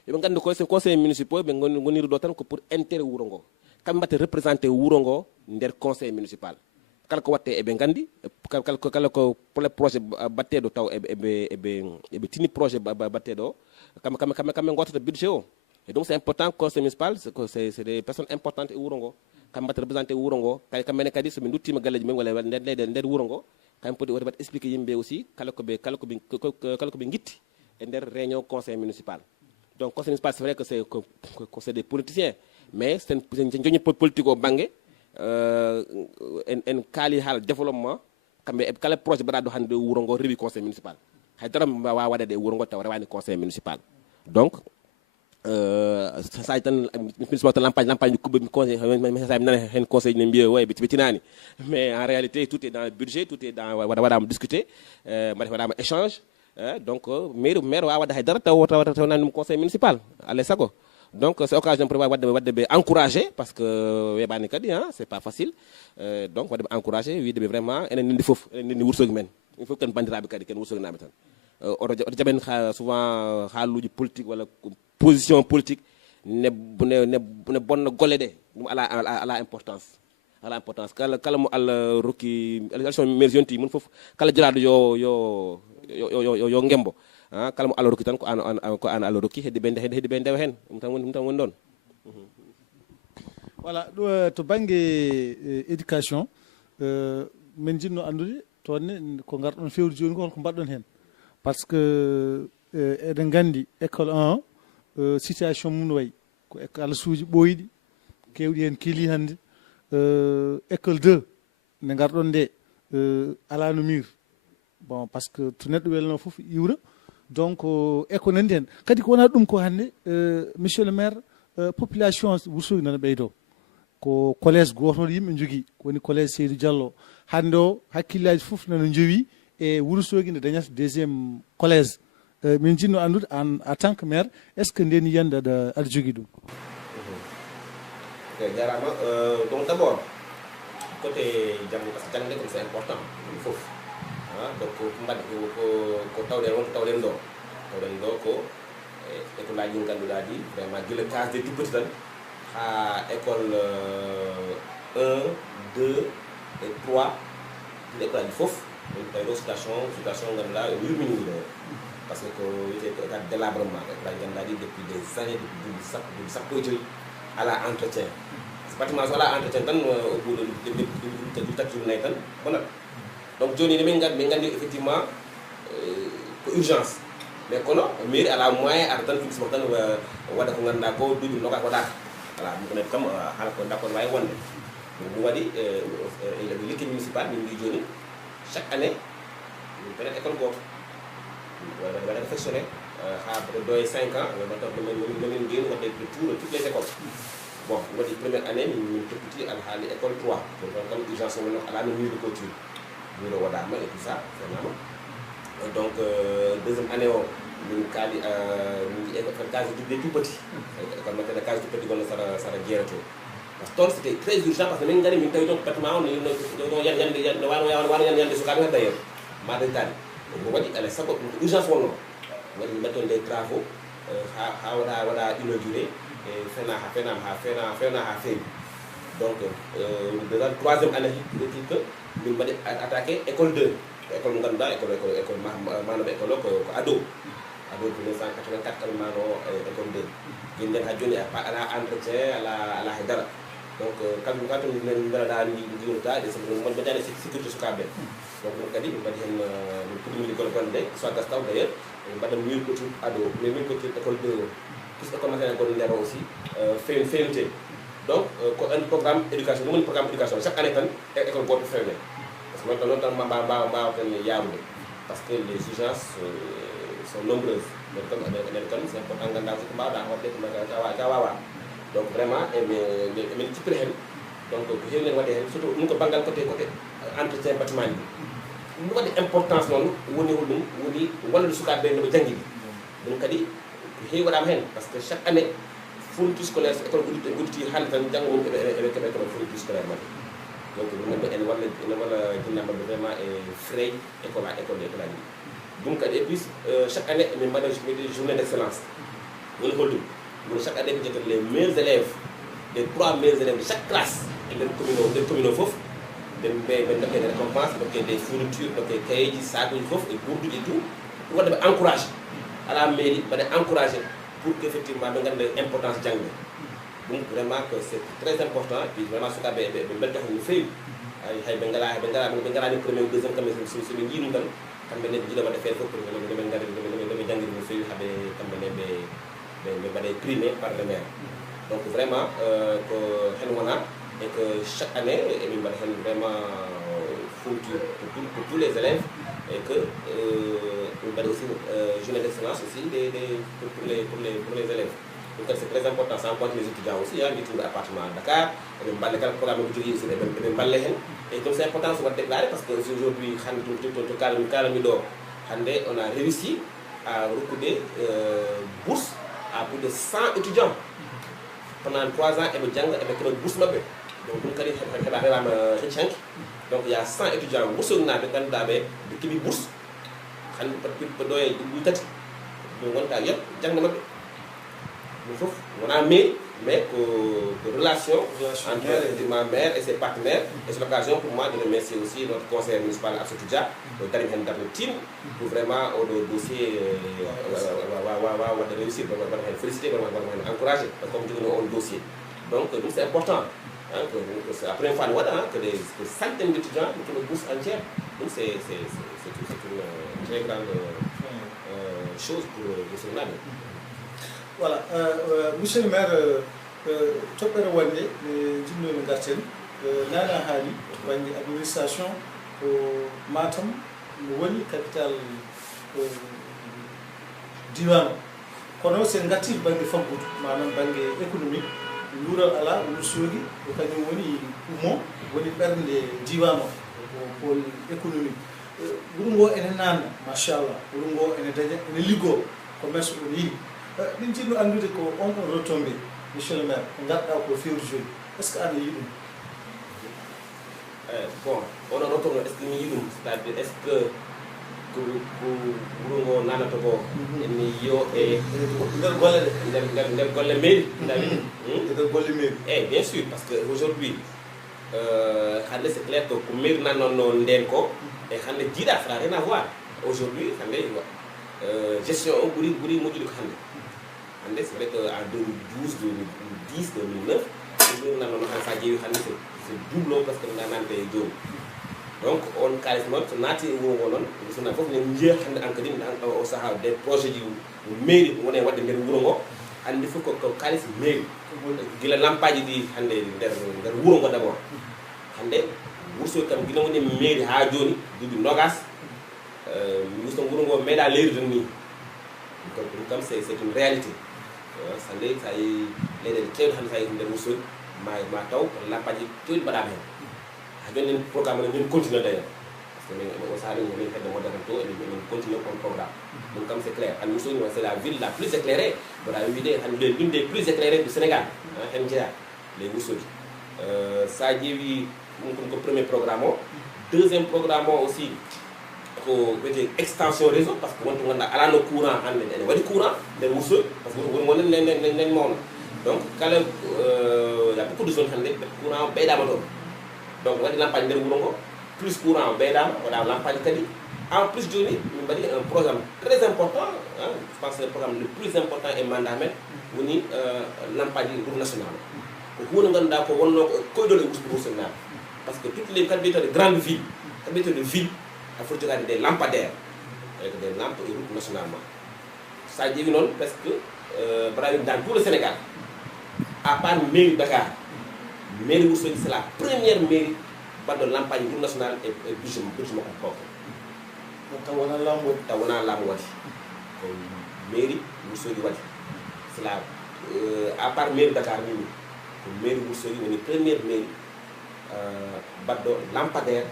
yoɓe nganndi koye conseil municipal ɓe goniri ɗo tan ko pour intérêt wuro ngo kamɓe mbatte représenté wuro ngo nder conseil municipal kala ko watte eɓe nganndi kala ko projet batteɗo taw eɓe tini projet batteɗo o kamɓe gototo budget o et donc c'est important conseil municipal c'est des personnes importantes e wuro ngo kamɓe mbatte représenté wuro ngo kay kamɓene kadi soɓe duttima galleji men walla nder wuro ngo kamɓe poti woti waɗa expliqué yimɓe aussi kala koɓe guitti e nder réunion conseil municipal. Donc conseil municipal c'est vrai que c'est des politiciens mais sen joñi politique o banggue en kaali haala développement kamɓe kala projet mbaɗa ɗo hannde wuro ngo rewi conseil municipal haydara wawa waɗade e wuro ngo taw rewani conseil municipal. Donc saji tan municipal tan lampaji kubbe conseil mi nana hen conseil ne mbiya way ɓe tinani mais en réalité tout est dans le budget, tout est dans waɗama discuté waɗama échange. Donc maire wawa wadde haydara tawnani ɗum conseil municipal alay sago. Donc c'est occasion pour wadde ɓe encouragé parce que weɓani kadi c'est pas facile. Donc wadde ɓe encouragé wiide ɓe vraiment enen ndendi foof enen ndendi wursogi men il faut ken bandiraɓe kadi ken wursoginaɓe tan oto jaɓen souvent haaluji politique walla position politique ne bonna golle ɗe ɗum ala importance kala mo Allah rokki élection maire jonti mun foof kala jolaɗo yo ngembo kala mo Allah rokki tan ko an Allah rokki heddi ɓe ndewa hen ɗum tan woni ɗon. Voilà ɗo to banggue éducation min jinno andude toonne ko garɗon fewde joni ko holko mbaɗɗon hen par ce que eɗen gandi école 1 situation mum no wayi ko école suuji ɓooyiɗi kewɗi hen keeli hannde école 2 nde garɗon nde ala no mur bon par ce que to neɗɗo welno fof iwra donc école nandi hen kadi ko wona ɗum ko hannde monsieur le maire population Wourossogui nana ɓeydo ko collège goto yimɓe jogui woni collège Seydou Diallo hannde o hakkillaji fof nana jowi e Wourossogui nde dañata deuxiéme collège min jinno andude en tant que maire est ce que nden yiyande aɗa jogui ɗum. Ok jarama donc d' abord côté jangde par ce que jangde comme c'est important ɗum foof donc ko mbaɗi ko tawɗen wonko tawɗen ɗo ko école aji ɗi ngannduɗaa ɗi vraiment gila case des tout petit tan ha école 1 2 et 3 ɗiɗi école aji fof tawi ɗo situation ngannduɗaa yurmini ɗo par ce que ko wiyete état de délabrement école aji ngannduɗaa ɗi depuis des années depuis sappo e joyi ala entretien bâtiment so ala entretien tan au bout de tati nayi tan bonat donc joni ne min gandi effectivement ko urgence mais kono mairie ala moyen ar tan fixe tan waɗa ko ganduɗa ko duuɓi nogas waɗaka voilà ɗum konen kam hala ko d'accord wawi wonde ɗum waɗi l'équipe municipal min mbi joni chaque année min peɗen école goto waɗa réfectionné ha peut-être doye 5 ans min ngeni wadde le tour de toutes les écoles. Bon waɗi première année min toppiti ala haali école 3 donc comme urgence o wonno ala no mur de clôture mur o waɗama et tout ça fenama donc deuxième année o min kaali min ji école case des tout petit école maternelle case tout petit gonno sara jeerato par toon c'était très urgent parce que min ngari min tawi toon département o no yande wano yande sukaɓe hen d'ailleurs madetani ɗum waɗi alay sago ɗum ko urgence wonno waɗi min mbatton des travaux ha waɗa inauguré e fenama ha feewi donc déjà troisième année hikki que min mbaɗi attaqué école 2 école mo ngannduɗa école manoɓe école o ko ado 1984 kala mano école 2 min nden ha joni ala entretien ala haydara donc kamɓe min mbaɗaɗa jiwrata ɗe mbaɗani sécurité sukaɓe donc ɗum kadi min mbaɗi hen min puɗɗimi liggol gonɗe ɗe soit gastaw d' ailleurs min mbaɗa mur couture ado mais min couture école 2 plus école maternelle gonɗo nder o aussi fewnite donc ko un programme éducation ɗum woni programme éducation chaque année tan école goto fewne parce que noon tan mbawa tan yarude parce que les urgences sont nombreuses nden kam c'est important ganda ko mbawɗa wadde ka wawa donc vraiment emin cippira hen donc ko heewnen waɗe hen surtout ɗum ko banggal côté entretien bâtiment ji ɗum waɗi importance noon woni ɗum woni wallude sukaɓe ɓe noɓe jangguiɗi ɗum kadi ko heewi waɗama hen par ce que chaque année fourniture scolaire so école udditi hande tan janggo woni eɓe keɓe fourniture scolaire mabɓe donc ɗum mabɓe ene walla jinna mabɓe vraiment e frais école aji ɗum kadi et puis chaque année min mbaɗa journée d' excellence woni holdum wono chaque année ɓe jettat les meilleurs élèves les 3 meilleurs élèves de chaque classe e nder commune o fof ɓe dokke des récompenses dokke des fournitures dokke cahier sakuji fof e gourduji et tout pour wadde ɓe encouragé ala mairie mbaɗe encouragé pour que effectivement ɓe ganda importance jangde ɗum vraiment que c'est très important et puis vraiment sukaɓe ɓe beltoto no feewi hay ɓe garani premier ou deuxième kamɓe soɓe jii ɗum tan kamɓe ne ɓe jiiɗa waɗde feere fof pour ɓe gari ɓe jangguiri no feewi haaɓe kamɓe ne ɓe mbaɗe primé par le maire donc vraiment ko hen wona et que chaque année emin mbaɗa hen vraiment fourniture pour tous les élèves et que min mbaɗa aussi journée d'excellence aussi pour les élèves donc c'est très important sans compter les étudiants aussi mbiyetuɓe appartement à Dakar eɓe mballe kala programme ɓe jogui aussi eɓe mballe hen et donc c'est important so wat déclaré parce que aujourd'hui hande to kalami ɗo hande on a réussi à recruter bourse à plus de 100 étudiants pendant 3 ans eɓe jangga eɓe keɓa bourse mabɓe donc ɗum kadi heɓama hecci hanki donc il y a 100 étudiants musidɗo ganduɗa ɓe ɓe keeɓi bourse hande ɓe ɗo e ɗum tati ɓe gonta yeb jangde mabɓe ɗum foof wona mairie mais ko relation entre effectivement maire et ses partenaires et c'est l'occasion pour moi de remercier aussi notre conseiller municipal Absatou Dia o darimi hen darde tim pour vraiment oɗo dossier wadde réussir waɗa hen félicité waɗa hen encouragé par ce que comme jogino on dossier donc ɗum c'est important c'est la première fois nous voilà que des centaines d'étudiants qui ont une bourse entière. Donc c'est une très grande chose pour le Sénégal. Voilà, monsieur le maire, toɓɓere wonde jinnomi garten nana haali wonde administration ko Matam no woni capital diwan kono sen gatti banggue faggudu manam banggue économique luural ala Wourossogui ko kañum woni ummo woni ɓernde diwan o ko pôle économique wuuro ngo ene nanna machallah wuuro ngo ene daña ene liggo commerce o yiɗi ɗin jiɗno andude ko on retombé monsieur le maire ko ganduɗa ko fewru joni est ce que ana yiɗum bon ono retombé est ce que mi yiɗum c'est à dire est ce que ko wuuro ngo nanata ko emi yo e nder golle ɗe nder golle mairie nder golle mairie eh bien sûr parce que aujourd'hui hande c'est clair que ko mairie nannono nden ko e hande jiiɗa ça n'a rien à voir aujourd'hui hande gestion o ɓuuri moƴƴude ko hande hande c'est vrai que en 2012 2010 2009 mairie nannono han sa ƴeewi hande c'est double parce que nanante joni donc on kalis noon so naati e wuro ngo noon sona fof ne jiiya hande an kadi o saaha des projet ji mairie woni wadde nder wuro ngo hande fof ko kalis mairie gila lampaji ɗi hande nder wuro ngo d' abord hande Wourossogui kam gila woni mairie ha joni duuɓi nogas wisto wuro ngo meeɗa leyrude ni ɗum kam c'est une réalité sande sa yi leyɗele kewɗe hande sa yi nder Wourossogui ma taw lampaji toyɗi mbaɗama hen joni en programme min continue d'ailleurs parce que o saabi min hedde moderne to min continue comme programme donc comme c'est clair an Wourossogui c'est la ville la plus éclairée voilà wiide hande l'une des plus éclairées du Sénégal hen jeeya les Wourossogui sa ƴeewi ɗum ko premier programme o deuxième programme o aussi ko wiyete extension réseau par ce que wonto ganduɗa alano courant hande ene waɗi courant nder Wourossogui par ce que woni wonen nen mawno donc kala y a beaucoup de zones hande courant o ɓeydama ɗon donc waɗi lampaji nder wuro ngo plus courant ɓeydama waɗama lampaji kadi en plus joni min mbaɗi un programme très important je pense que le programme le plus important e mandat men woni lampaji route national ko hunde ganduɗa ko wonno koydol e Wourossogui naɓe par ce que toutes les kadi de grandes villes kadi de ville a foti jogade des lampadaires avec des lampes et route nationalement sa ƴeewi noon presque mbaɗa dans tout le Sénégal à part mairie Dakar mairie Wourossogui c'est la première mairie baɗɗo lampaji route national et budget makko koko taw wona laamu waɗi taw wona laamu waɗi ko mairie Wourossogui waɗi c'est la à part mairie Dakar mimi ko mairie Wourossogui woni première mairie baɗɗo lampadaire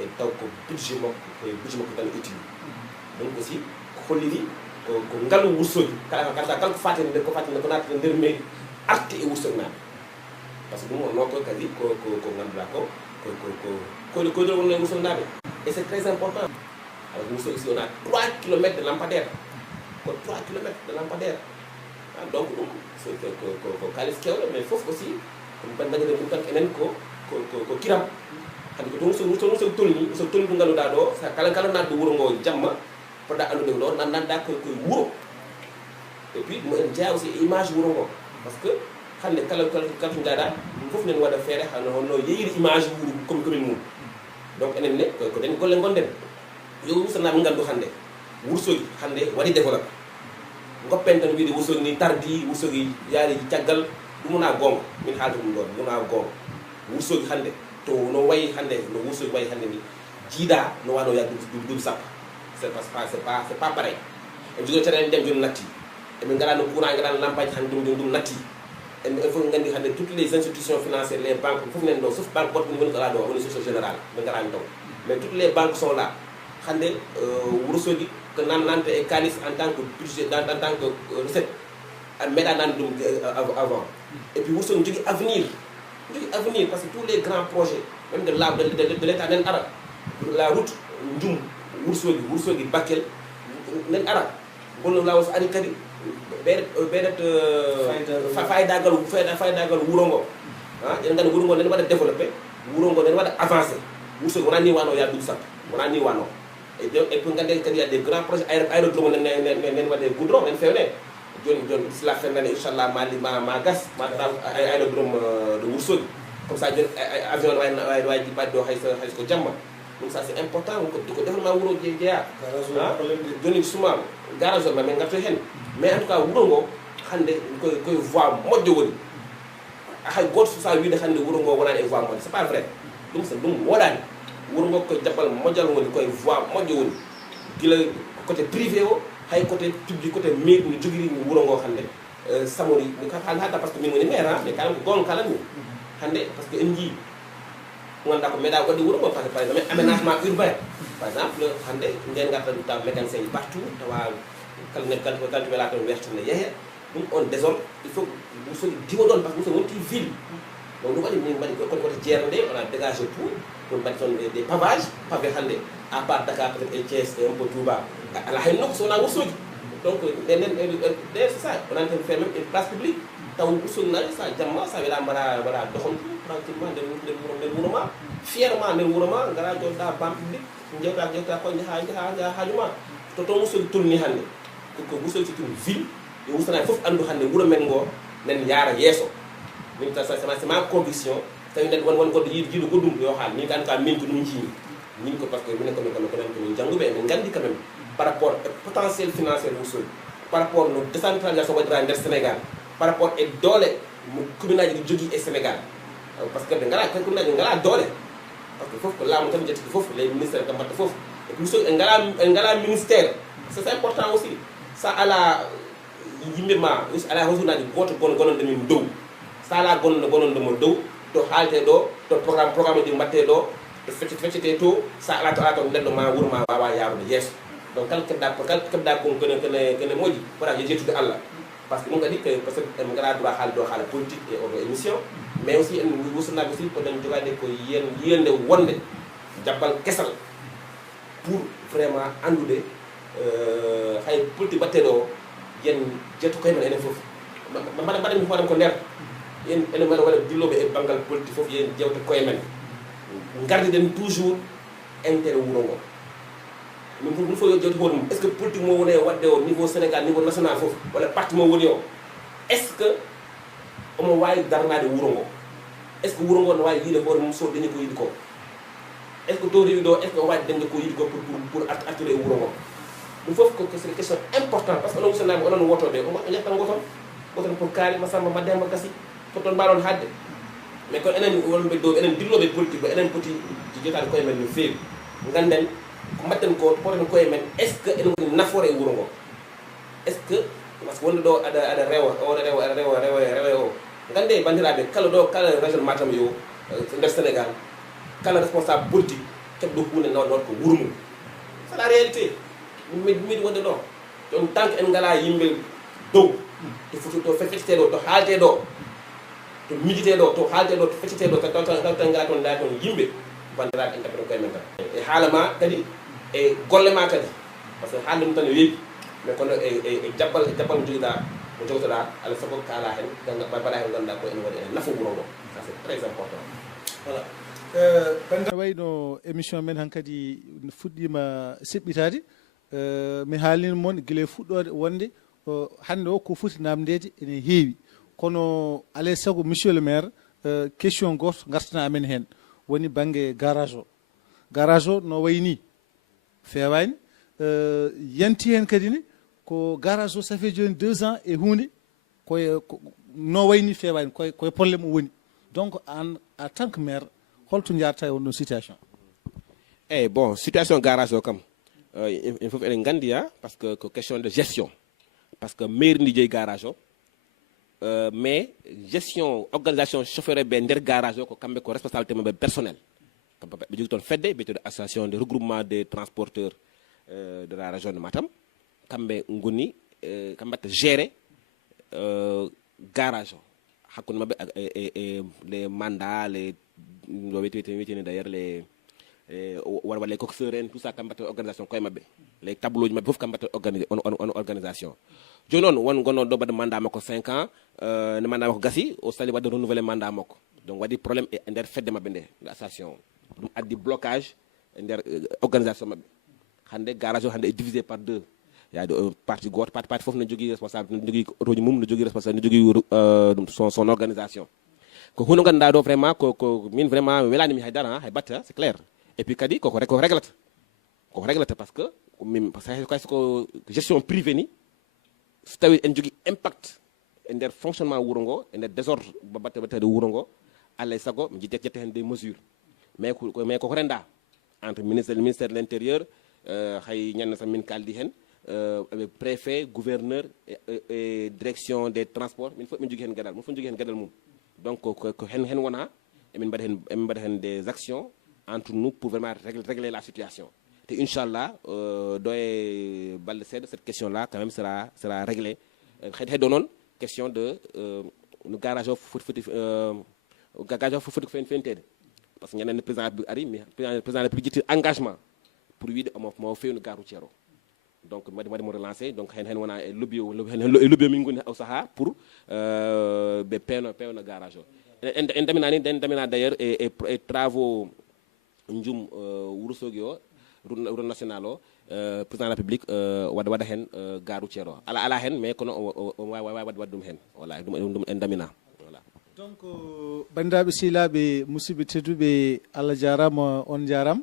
e taw ko budget makko tan utile donc aussi ko holliri ko ngaalu Wourossogui kala ko fati nder ko naati nder mairie arti e Wourossogui naɓe par ce que ɗum wonno ko kadi ko ganduɗa ko wonno e Wourossogui naɓe et c'est très important alors Wourossogui aussi on a 3 kilomètres de lampadaire ko 3 kilomètres de lampadaire donc ɗum ko kalis kewɗo mais fof aussi ban dañede ɗum tan enen ko kiram hande ko to so tolni ko ngannduɗaa ɗo kala naatɗo wuro ngo jamma poɗɗa anndude ɗo nannda koye wuro et puis mo en jeeya aussi image wuro ngo par ce que hannde kala to jaaɗa fof nen waɗa feere hono yeyiri image wuro commune mum donc enen ne ko den golle gonɗen yo wursanaaɓe nganndu hannde Wourossogui hannde waɗi développé goppen tan wiide Wourossogui ni tardi Wourossogui yaari caggal ɗum wona goonga min haalta ɗum ɗon wona goonga Wourossogui hannde to no wayi hannde no Wourossogui wayi hannde ni jiiɗa no waɗo yak duuɓi sappo c'est pas pareil en jogii tan en ndem joni natti eɓe ngarano courant ngarano lampaji hannde ɗum natti en fof nganndi hannde toutes les institutions financières les banques fof nen ɗo sauf banque goto woni ko ala ɗo woni société générale ɓe ngarani taw mais toutes les banques sont là hannde Wourossogui ko nante e kalis en tant que budget en tant que recette a meeɗa nande ɗum avant et puis Wourossogui jogui avenir parce que tous les grands projets même de l'état nen ara la route Ndioum Wourossogui Bakel nen ara bonno lawol so ari kadi ɓeyɗat faydagal wuro ngo ƴen gandi wuro ngo nen waɗa développé wuro ngo nen waɗa avancé Wourossogui wona ni wano ya duuɓi sappo wona ni wano et puis ngande kadi y a des grands projets aérodrome nen waɗe goudron nen fewne joni sila fennane inchallah ma gas ma taw aérodrome de Wourossogui comme ça joni avion ne wawi jippade ɗo hayso ko jamma ɗum ça c'est important ko développement wuro jeeya joni suma garage o min garto hen mais en tout cas wuro ngo hannde koye voie moƴƴo woni hay goto sa wiide hannde wuro ngo wonani e voie moƴƴo c'est pas vrai ɗum woɗani wuro ngo koye jaɓɓal moƴƴal woni koye voie moƴƴo woni gila côté privé o hay côté public côté mairie no joguiri wuro ngo hannde samori haalta par ce que min woni maire mais kalam ko gonga kalanmi hannde par ce que en jii ganduɗa ko meeɗa waɗde wuro ngo par exemple aménagement urbain par exemple hannde nden garta ɗum taw mécanicien ji partout tawa kala to welata on wertane yeehe ɗum on désordre il faut Wourossogui diwa ɗon par ce que Wourossogui wonti ville donc ɗum waɗi min mbaɗi kote jeere nde on a dégagé tout on mbaɗi toon des pavages pavé hannde à part Dakar peut être et Thiès et un peu Touba ala hay nokku so wona Wourossogui donc c'est ça on a fait même une place publique taw Wourossogui naɗi sa jamma sa weela mbaɗa dohontu tranquillement nder wuro ma fièrement nder wuro ma gara joɗɗa ban public jewta ko jaha haajuma to toon Wourossogui tolni hannde ko Wourossogui c'est une ville yo wursanaaɓe fof anndu hannde wuro men ngo nen yaara yeeso min c'est ma conviction tawi nen won goɗɗo yiiɗo goɗɗum yo haal min kan ka min ko ɗum jiimi min ko par ce que minen komin jannguɓe emin nganndi quand même par rapport e potentiel financier Wourossogui par rapport no décentralisation waɗira nder Sénégal par rapport e doole mo commune aji ɗi jogii e Sénégal par ce que ɓe ngala commune aji ngala doole par ce que fof ko laamu tan jettiki fof les ministére kam mbatta fof et puis Wourossogui en ngala ministère c'est important aussi sa ala yimɓe ma ala hosunaji goto gononde min dow sa ala gonondomo dow to haalte ɗo to programme ɗi mbatte ɗo to feccete to sa ala to neɗɗo ma wuuro ma wawa yarude yeeso donc kala keɓɗa kon kene moƴƴi wona yo jettude Allah par ce que ɗum kadi par ce que en ngala droit haalde ɗo haala politique e oɗo émission mais aussi en wursunaɓe aussi poɗen jogade ko yiyande wonde jabbal kesal pour vraiment andude hay politique mbatteɗo o yen jetto koye men enen fof mbaɗami hoorem ko nder yen enen waɗa dilloɓe e banggal politique fof yen jewte koye men gardiden toujours intérêt wuro ngo ɗum fof yo jewte hoore mum est ce que politique mo woni e waɗde o niveau Sénégal niveau national fof walla parti mo woni o est ce que omo wawi darnade wuro ngo est ce que wuro ngo no wawi yiide hoore mum so dañi ko yiɗi ko est ce que to rewi ɗo est ce que o wawi dañde ko yiɗi ko pour artude e wuro ngo ɗum fof ko c'est une question importante par ce que onon wursanaaɓe onon wotoɓe o ƴettan goton pour kaari Massamba Mademba Gassi ko toon mbaɗon hadde mais kono enen wonɓe dow enen dilloɓe politique ɓe enen poti jotade koye men no feewi ganden ko mbatten ko poten koye men est ce que ene woni nafoore e wuro ngo est ce que par ce que wonde ɗo aɗa rewa oɗo rewe o gande bandiraɓe kala ɗo kala région Matam yo nder Sénégal kala responsable politique keɓɗo hunde nawat ko wuro mum c'est la réalité miɗi wonde ɗo donc tant que en ngala yimɓe dow to foti to feccete ɗo to haalte ɗo to midite ɗo to haalte ɗo to feccete ɗo tan ngala toon nda toon yimɓe bandiraɓe en taɓata koye men tan e haala ma kadi e golle ma kadi par ce que haalde mum tan no weeɓi mais kono e jabbal mo joguiɗa mo jogtoɗa ala sago kala hen mbaɗa hen ganduɗa ko ene waɗi ene nafa wuro ngo. Ça c'est très important. Voilà. Banda wayno émission men hankadi fuɗɗima seɓɓitade mi haalino moon guila fuɗɗode wonde hande o ko foti namdede ene heewi kono alay saago monsieur le maire question goto gartana amen hen woni banggue garage o no wayni fewani yanti hen kadi ne ko garage o ça fait joni 2 ans e hunde koye no wayni fewani koye probléme o woni donc en tant que maire holto jarta e on situation bon situation garage o kam il faut eɗen gandi parce que ko question de gestion parce que maire ndi jeeyi garage o mais gestion organisation chauffeur ɓe nder garage o ko kamɓe ko responsabilité maɓɓe personnel ɓe jogui toon fedde ɓeyteɗo association de regroupement des transporteurs de la région de Matam kamɓe goni kamɓe mbatta gérer garage o hakkude maɓɓe les mandats les wiyeteni d'ailleurs les walla les coxeurs en tout ça kamɓe mbatta organisation koye maɓɓe les tableau ji maɓɓe fof kamɓe mbatta on organisation joni noon won gonnoɗo ɗo mbaɗa mandat makko 5 ans ne mandat makko gasi o sali wadde renouvelé mandat makko donc waɗi probléme e nder fedde maɓɓe nde association ɗum addi blocage e nder organisation maɓɓe hande garage o hande est divisé par 2 yaade partie goto partie fof ne jogui responsable ne jogui auto mum ne jogui responsable ne jogui son organisation ko hunde ganduɗa ɗo vraiment ko min vraiment welanimi haydara hay batta c'est clair et puis kadi koko réglata parce que min ko gestion privée ni so tawi en jogui impact e nder fonctionnement wuro ngo e nder désordre battede wuro ngo alay saago mi jette hen des mesures mais koko renda entre ministère de l'intérieur hay ñande sam min kaldi hen préfet gouverneur et direction des transports min fof min jogui hen gueɗal min fof jogui hen gueɗal mum donc ko hen wona emin mbaɗa hen des actions entre nous pour vraiment régler la situation te inchallah do e balɗe seeɗa cette question là quand même sera réglée heddo noon question de no garage o foti fentede par ce que ñanden président ari président république jetti engagement pour wiide mo fewno gare routiére o donc mbaɗi mo relancé donc hen wona e lobby o min goni o saaha pour ɓe pewno garage o en damina d'ailleurs e travaux jum Wourossogui o route national o président de la république waɗa hen gare routiére o ala hen mais kono o wawi wadde ɗum hen voilà ɗum en damina voilà. Donc bandiraɓe sehilaɓe musidɓe tedduɓe Allah jarama on jarama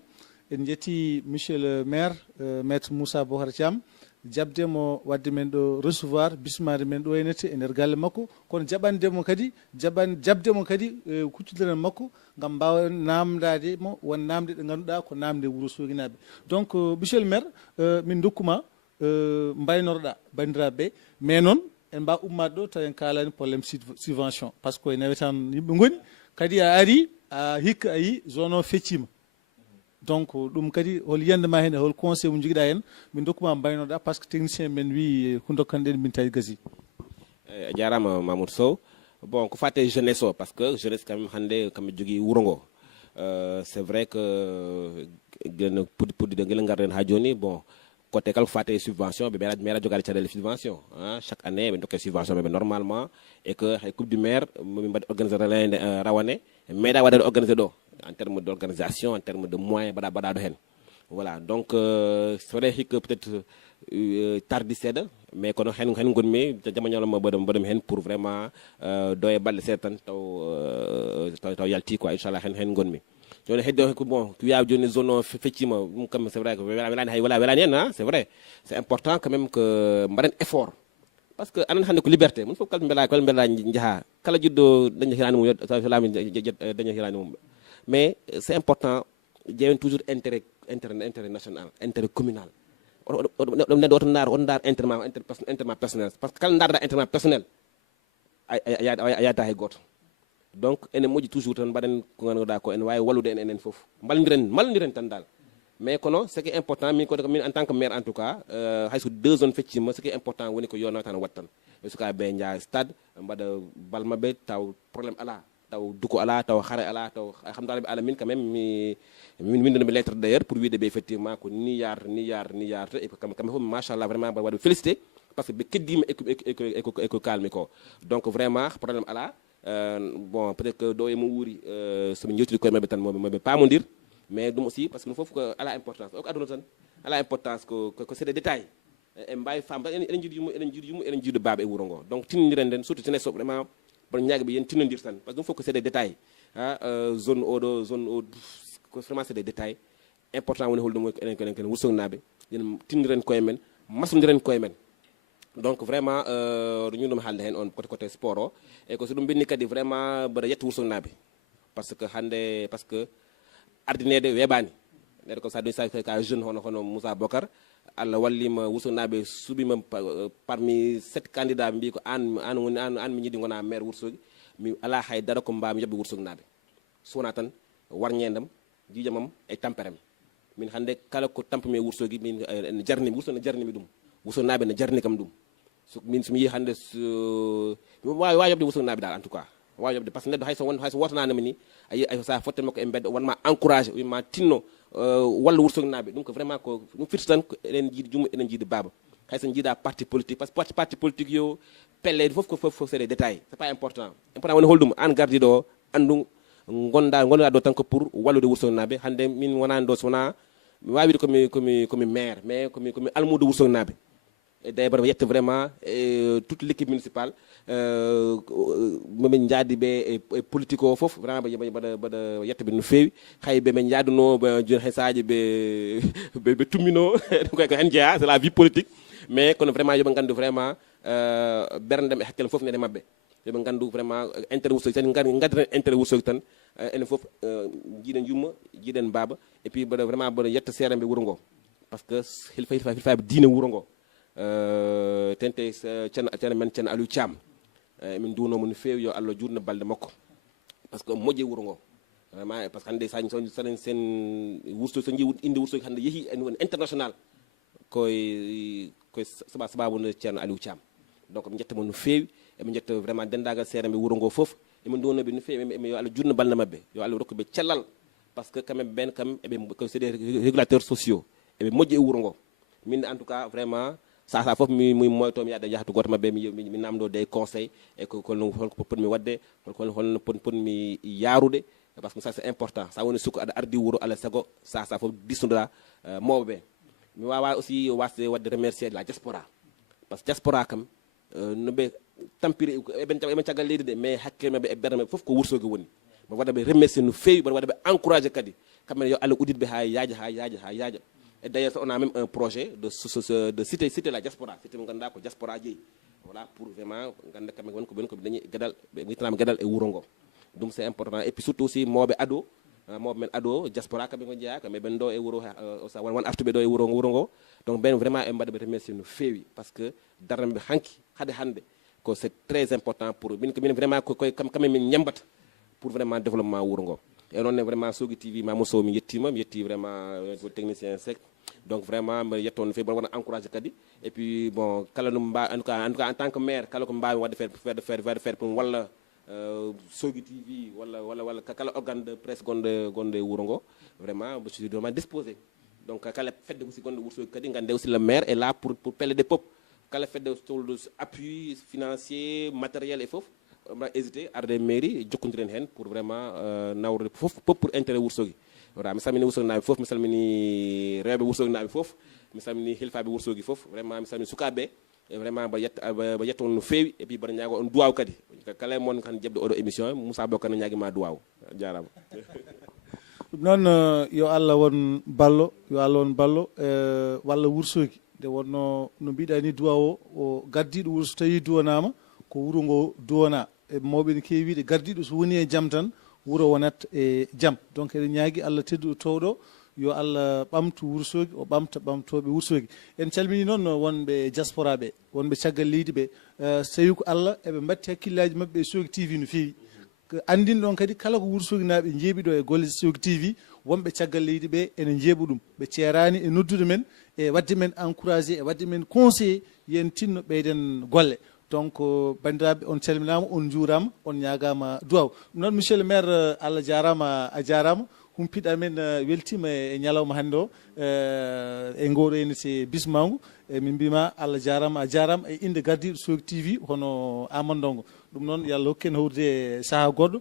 en jetti monsieur le maire maître Moussa Bocar Thiam jabdemo wadde men ɗo recevoir bismade men ɗo henete e nder galle makko kono jaɓandemo kadi jabdemo kadi kuccodiral makko gam mbawa namdade mo won namde ɗe ganduɗa ko namde Wourossogui naɓe donc monsieur le maire min dokkuma mbaynoroɗa bandiraɓeɓe mais noon en mbawa ummade ɗo taw en kalani probléme subvention par ce que koye nawetan yimɓe goni kadi a ari a hikka a yi zone o feccima donc ɗum kadi hol yiyandema hen e hol conseil mo joguiɗa hen min dokkuma mbaynoɗa par ce que technicien men wi ko dokkanɗen min tawi gasi a jarama Mamoudou Sow bon ko fate jeunesse o par ce que jeunesse quand même hande kamɓe jogui wuuro ngo c'est vrai que puɗɗiɗo guel garden ha joni bon côté kala ko fate subvention ɓe meeɗa jogade caɗele subvention chaque année ɓe dokke subvention ɓeɓe normalement et que hay coupe du maire min mbaɗi organisé rawane meeɗa waɗede organisé ɗo en terme d'organisation en terme de moyens baɗaɗo hen voilà donc sone hikka peut être tardi seeɗa mais kono hen gonmi jama ñalawma mbaɗami hen pour vraiment do e balɗe seeɗa tan taw yalti quoi inchallah hen gonmi joni heddo ko bon wiya joni zone o feccima ɗum kam c'est vrai que welani hay welani hen c'est vrai c'est important quand même que mbaɗen effort par ce que anan hande ko liberté mun fof kala beela jaaha kala jiddo daña hirani mum lami daña hirani mum mais c'est important jeewen toujours intérêt national intérêt communal ɗum neɗɗo oto ndaar intérêt personnel par ce que kala darda intérêt personnel a yadata hay goto donc enen moƴƴi toujours tan mbaɗen ko ganduɗa ko en wawi wallude en enen foof mbalodiren tan dal mais kono ce qui est important min en tant que maire en tout cas hayso 2 zones feccima ce qui est important woni ko yo nawtan wat tan e sukaɓe jaa stade mbaɗa bal mabɓe taw probléme ala taw duko ala taw xare ala taw alhamdulillah bi alamin quand même min do lettre d'ailleurs pour wiide be effectivement ko ni yar et comme fo machallah vraiment ba wadu féliciter parce que be keddima eko calme ko donc vraiment problème ala bon peut-être que do e mo wuri so ñewtude ko mabbe tan mabbe pamondir mais dum aussi parce que fofu ko ala importance o aduna tan ala importance ko c'est des détails e mbay fam enen jiidu baba e wuro ngo donc tinniren den surtout tene so vraiment bon ñaagi bi yen tinondir tan parce que faut que c'est des détails zone odo zone o vraiment c'est des détails important woni holdo moy enen wursognabe yen tinniren koye men masodiren koye men donc vraiment ñu dum halde hen on côté sport o e ko so dum binni kadi vraiment bada yetta wursognabe parce que hande parce que ardinede webani nede ko sa do sa ka jeune hono Moussa Bokar Allah wallima wursognabe subima parmi 7 candidats mbi ko an mi ñidi ngona maire wursogi mi ala hay dara ko mbami yobbe wursognabe sona tan warñendam jijamam e tamperem min hande kala ko tampame wursogi min jarni wursona jarni mi dum wursognabe ne jarni kam dum so min sumi yi hande wa yobbe wursognabe dal en tout cas wa yobbe parce que neddo hay so wotana mi ni ay sa fotte makko e beddo won ma encourager wi ma tinno walla wursognabe donc vraiment ko dum firti tan enen jiidi jumu enen jiidi baba hay so jiida parti politique parce que parti politique yo pelle fof c'est des détails c'est pas important woni holdum an gardi do andu gonda do tan ko pour wallude wursognabe hande min wona ndo sona mi wawi komi maire mais komi almudo wursognabe et d'ailleurs yette vraiment toute l'équipe municipale momin jaadi be e politico fof vraiment bada yette be no fewi haybe men jaaduno joni hesaaji be tummino ko hen jeya c'est la vie politique mais kono vraiment yoba gandu vraiment berndem e hakkel fof nede mabbe yoba gandu vraiment intérêt wursogi tan gadden intérêt wursogi tan enen fof jiiden jumma jiiden baba et puis bada vraiment bada yetta serambe wuro ngo parce que hilfa diine wuro ngo tente cena men cena Aliou Thiam min duno mun feewi yo Allah jurna balde makko parce que moƴƴe wuro ngo vraiment parce que hande sen wurso so jiiwud inde wurso hande yehi international koy sababu no cena Aliou Thiam donc mi jetta mon no feewi e mi jetta vraiment dendagal seere be wuro ngo fof e mi duno be no feewi e yo Allah jurna balde mabbe yo Allah rokku be cellal parce que quand même ben kam e be c'est des régulateurs sociaux e be moƴƴe wuro ngo min en tout cas vraiment sa fof mi moyto mi yadde jahatu goto mabbe mi namdo des conseils et ko pot mi wadde hol pot mi yarude parce que ça c'est important ça woni suko ada ardi wuro ala sago sa fof disnudra mawbe mi wawa aussi wadde remercier la diaspora parce que diaspora kam no be tampire e ben tagal leydi de mais hakke mabbe e berne fof ko wursoge woni mo wada be remercier no fewi bo wada be encourager kadi kamene yo Allah uditbe ha yaaja et d'ailleurs on a même un projet de citer la diaspora cité nganda ko diaspora jeyi voilà pour vraiment nganda kam won ko ben ko dañi gadal be tram gadal e wuro ngo dum c'est important et puis surtout aussi mobe men ado diaspora kam ko jeya kam ben do e wuro sa won aftube do e wuro ngo donc ben vraiment e mbade be remercier no fewi parce que darambe hanki hande ko c'est très important pour min vraiment ko kam min ñambata pour vraiment développement wuro ngo et non vraiment Sogi TV ma muso mi yetti vraiment technicien sec donc vraiment me yetton fe bon wona encourager kadi et puis bon kala no mba en tout cas en tant que maire kala ko mbawi wadde faire pour walla Sogi TV walla kala organe de presse gonde wuro ngo vraiment je suis vraiment disposé donc kala fedde aussi gonde wurso kadi ngande aussi le maire est là pour pelle des pop kala fedde appui financier matériel et fof on va hésiter à des mairies jokkodiren hen pour vraiment nawre fof pour intérêt wursogi voilà mi salmini wursognaɓe fof mi salmini rewɓe wursognaɓe fof mi salmini hilfaɓe wursogi fof vraiment mi salmini sukaɓe e vraiment ba yetta on no fewi et puis mbaɗa ñaago on duwaw kadi kala mon kan jebde oɗo émission Moussa Bokar no ñaguima duwaw jarama ɗum noon yo Allah won ballo walla wursogi nde wonno no mbiɗa ni duwaw o gardiɗo wurso tawi duwanama ko wuro ngo duwana e mawɓe ne kewi wiide gardiɗo so woni e jaam tan wuro wonat e jaam donc eɗen ñaagui Allah tedduɗo towɗo yo Allah ɓamtu wursogi o ɓamta ɓamtoɓe wursogi en calmini noon wonɓe diaspora ɓe wonɓe caggal leydi ɓe so tawi ko Allah eɓe batti hakkillaji mabɓe e Sogi TV no fewi andin ɗon kadi kala ko wursogi naɓe jeeɓiɗo e golle Sogi TV wonɓe caggal leydi ɓe ene jeeɓu ɗum ɓe ceerani e noddude men e wadde men encouragé e wadde men conseillé yen tinno ɓeyden golle donc bandiraɓe on calminama on juurama on ñagama duwaw ɗum noon monsieur le maire Allah jarama a jarama humpiɗo amen weltima e ñalawma hannde o e ngoɗo ene se bismangu min mbima Allah jarama a jarama e inde gardiɗo SOGI TV hono Amadou Ndongo ɗum noon yo Allah hokku en hawrude e saaha goɗɗo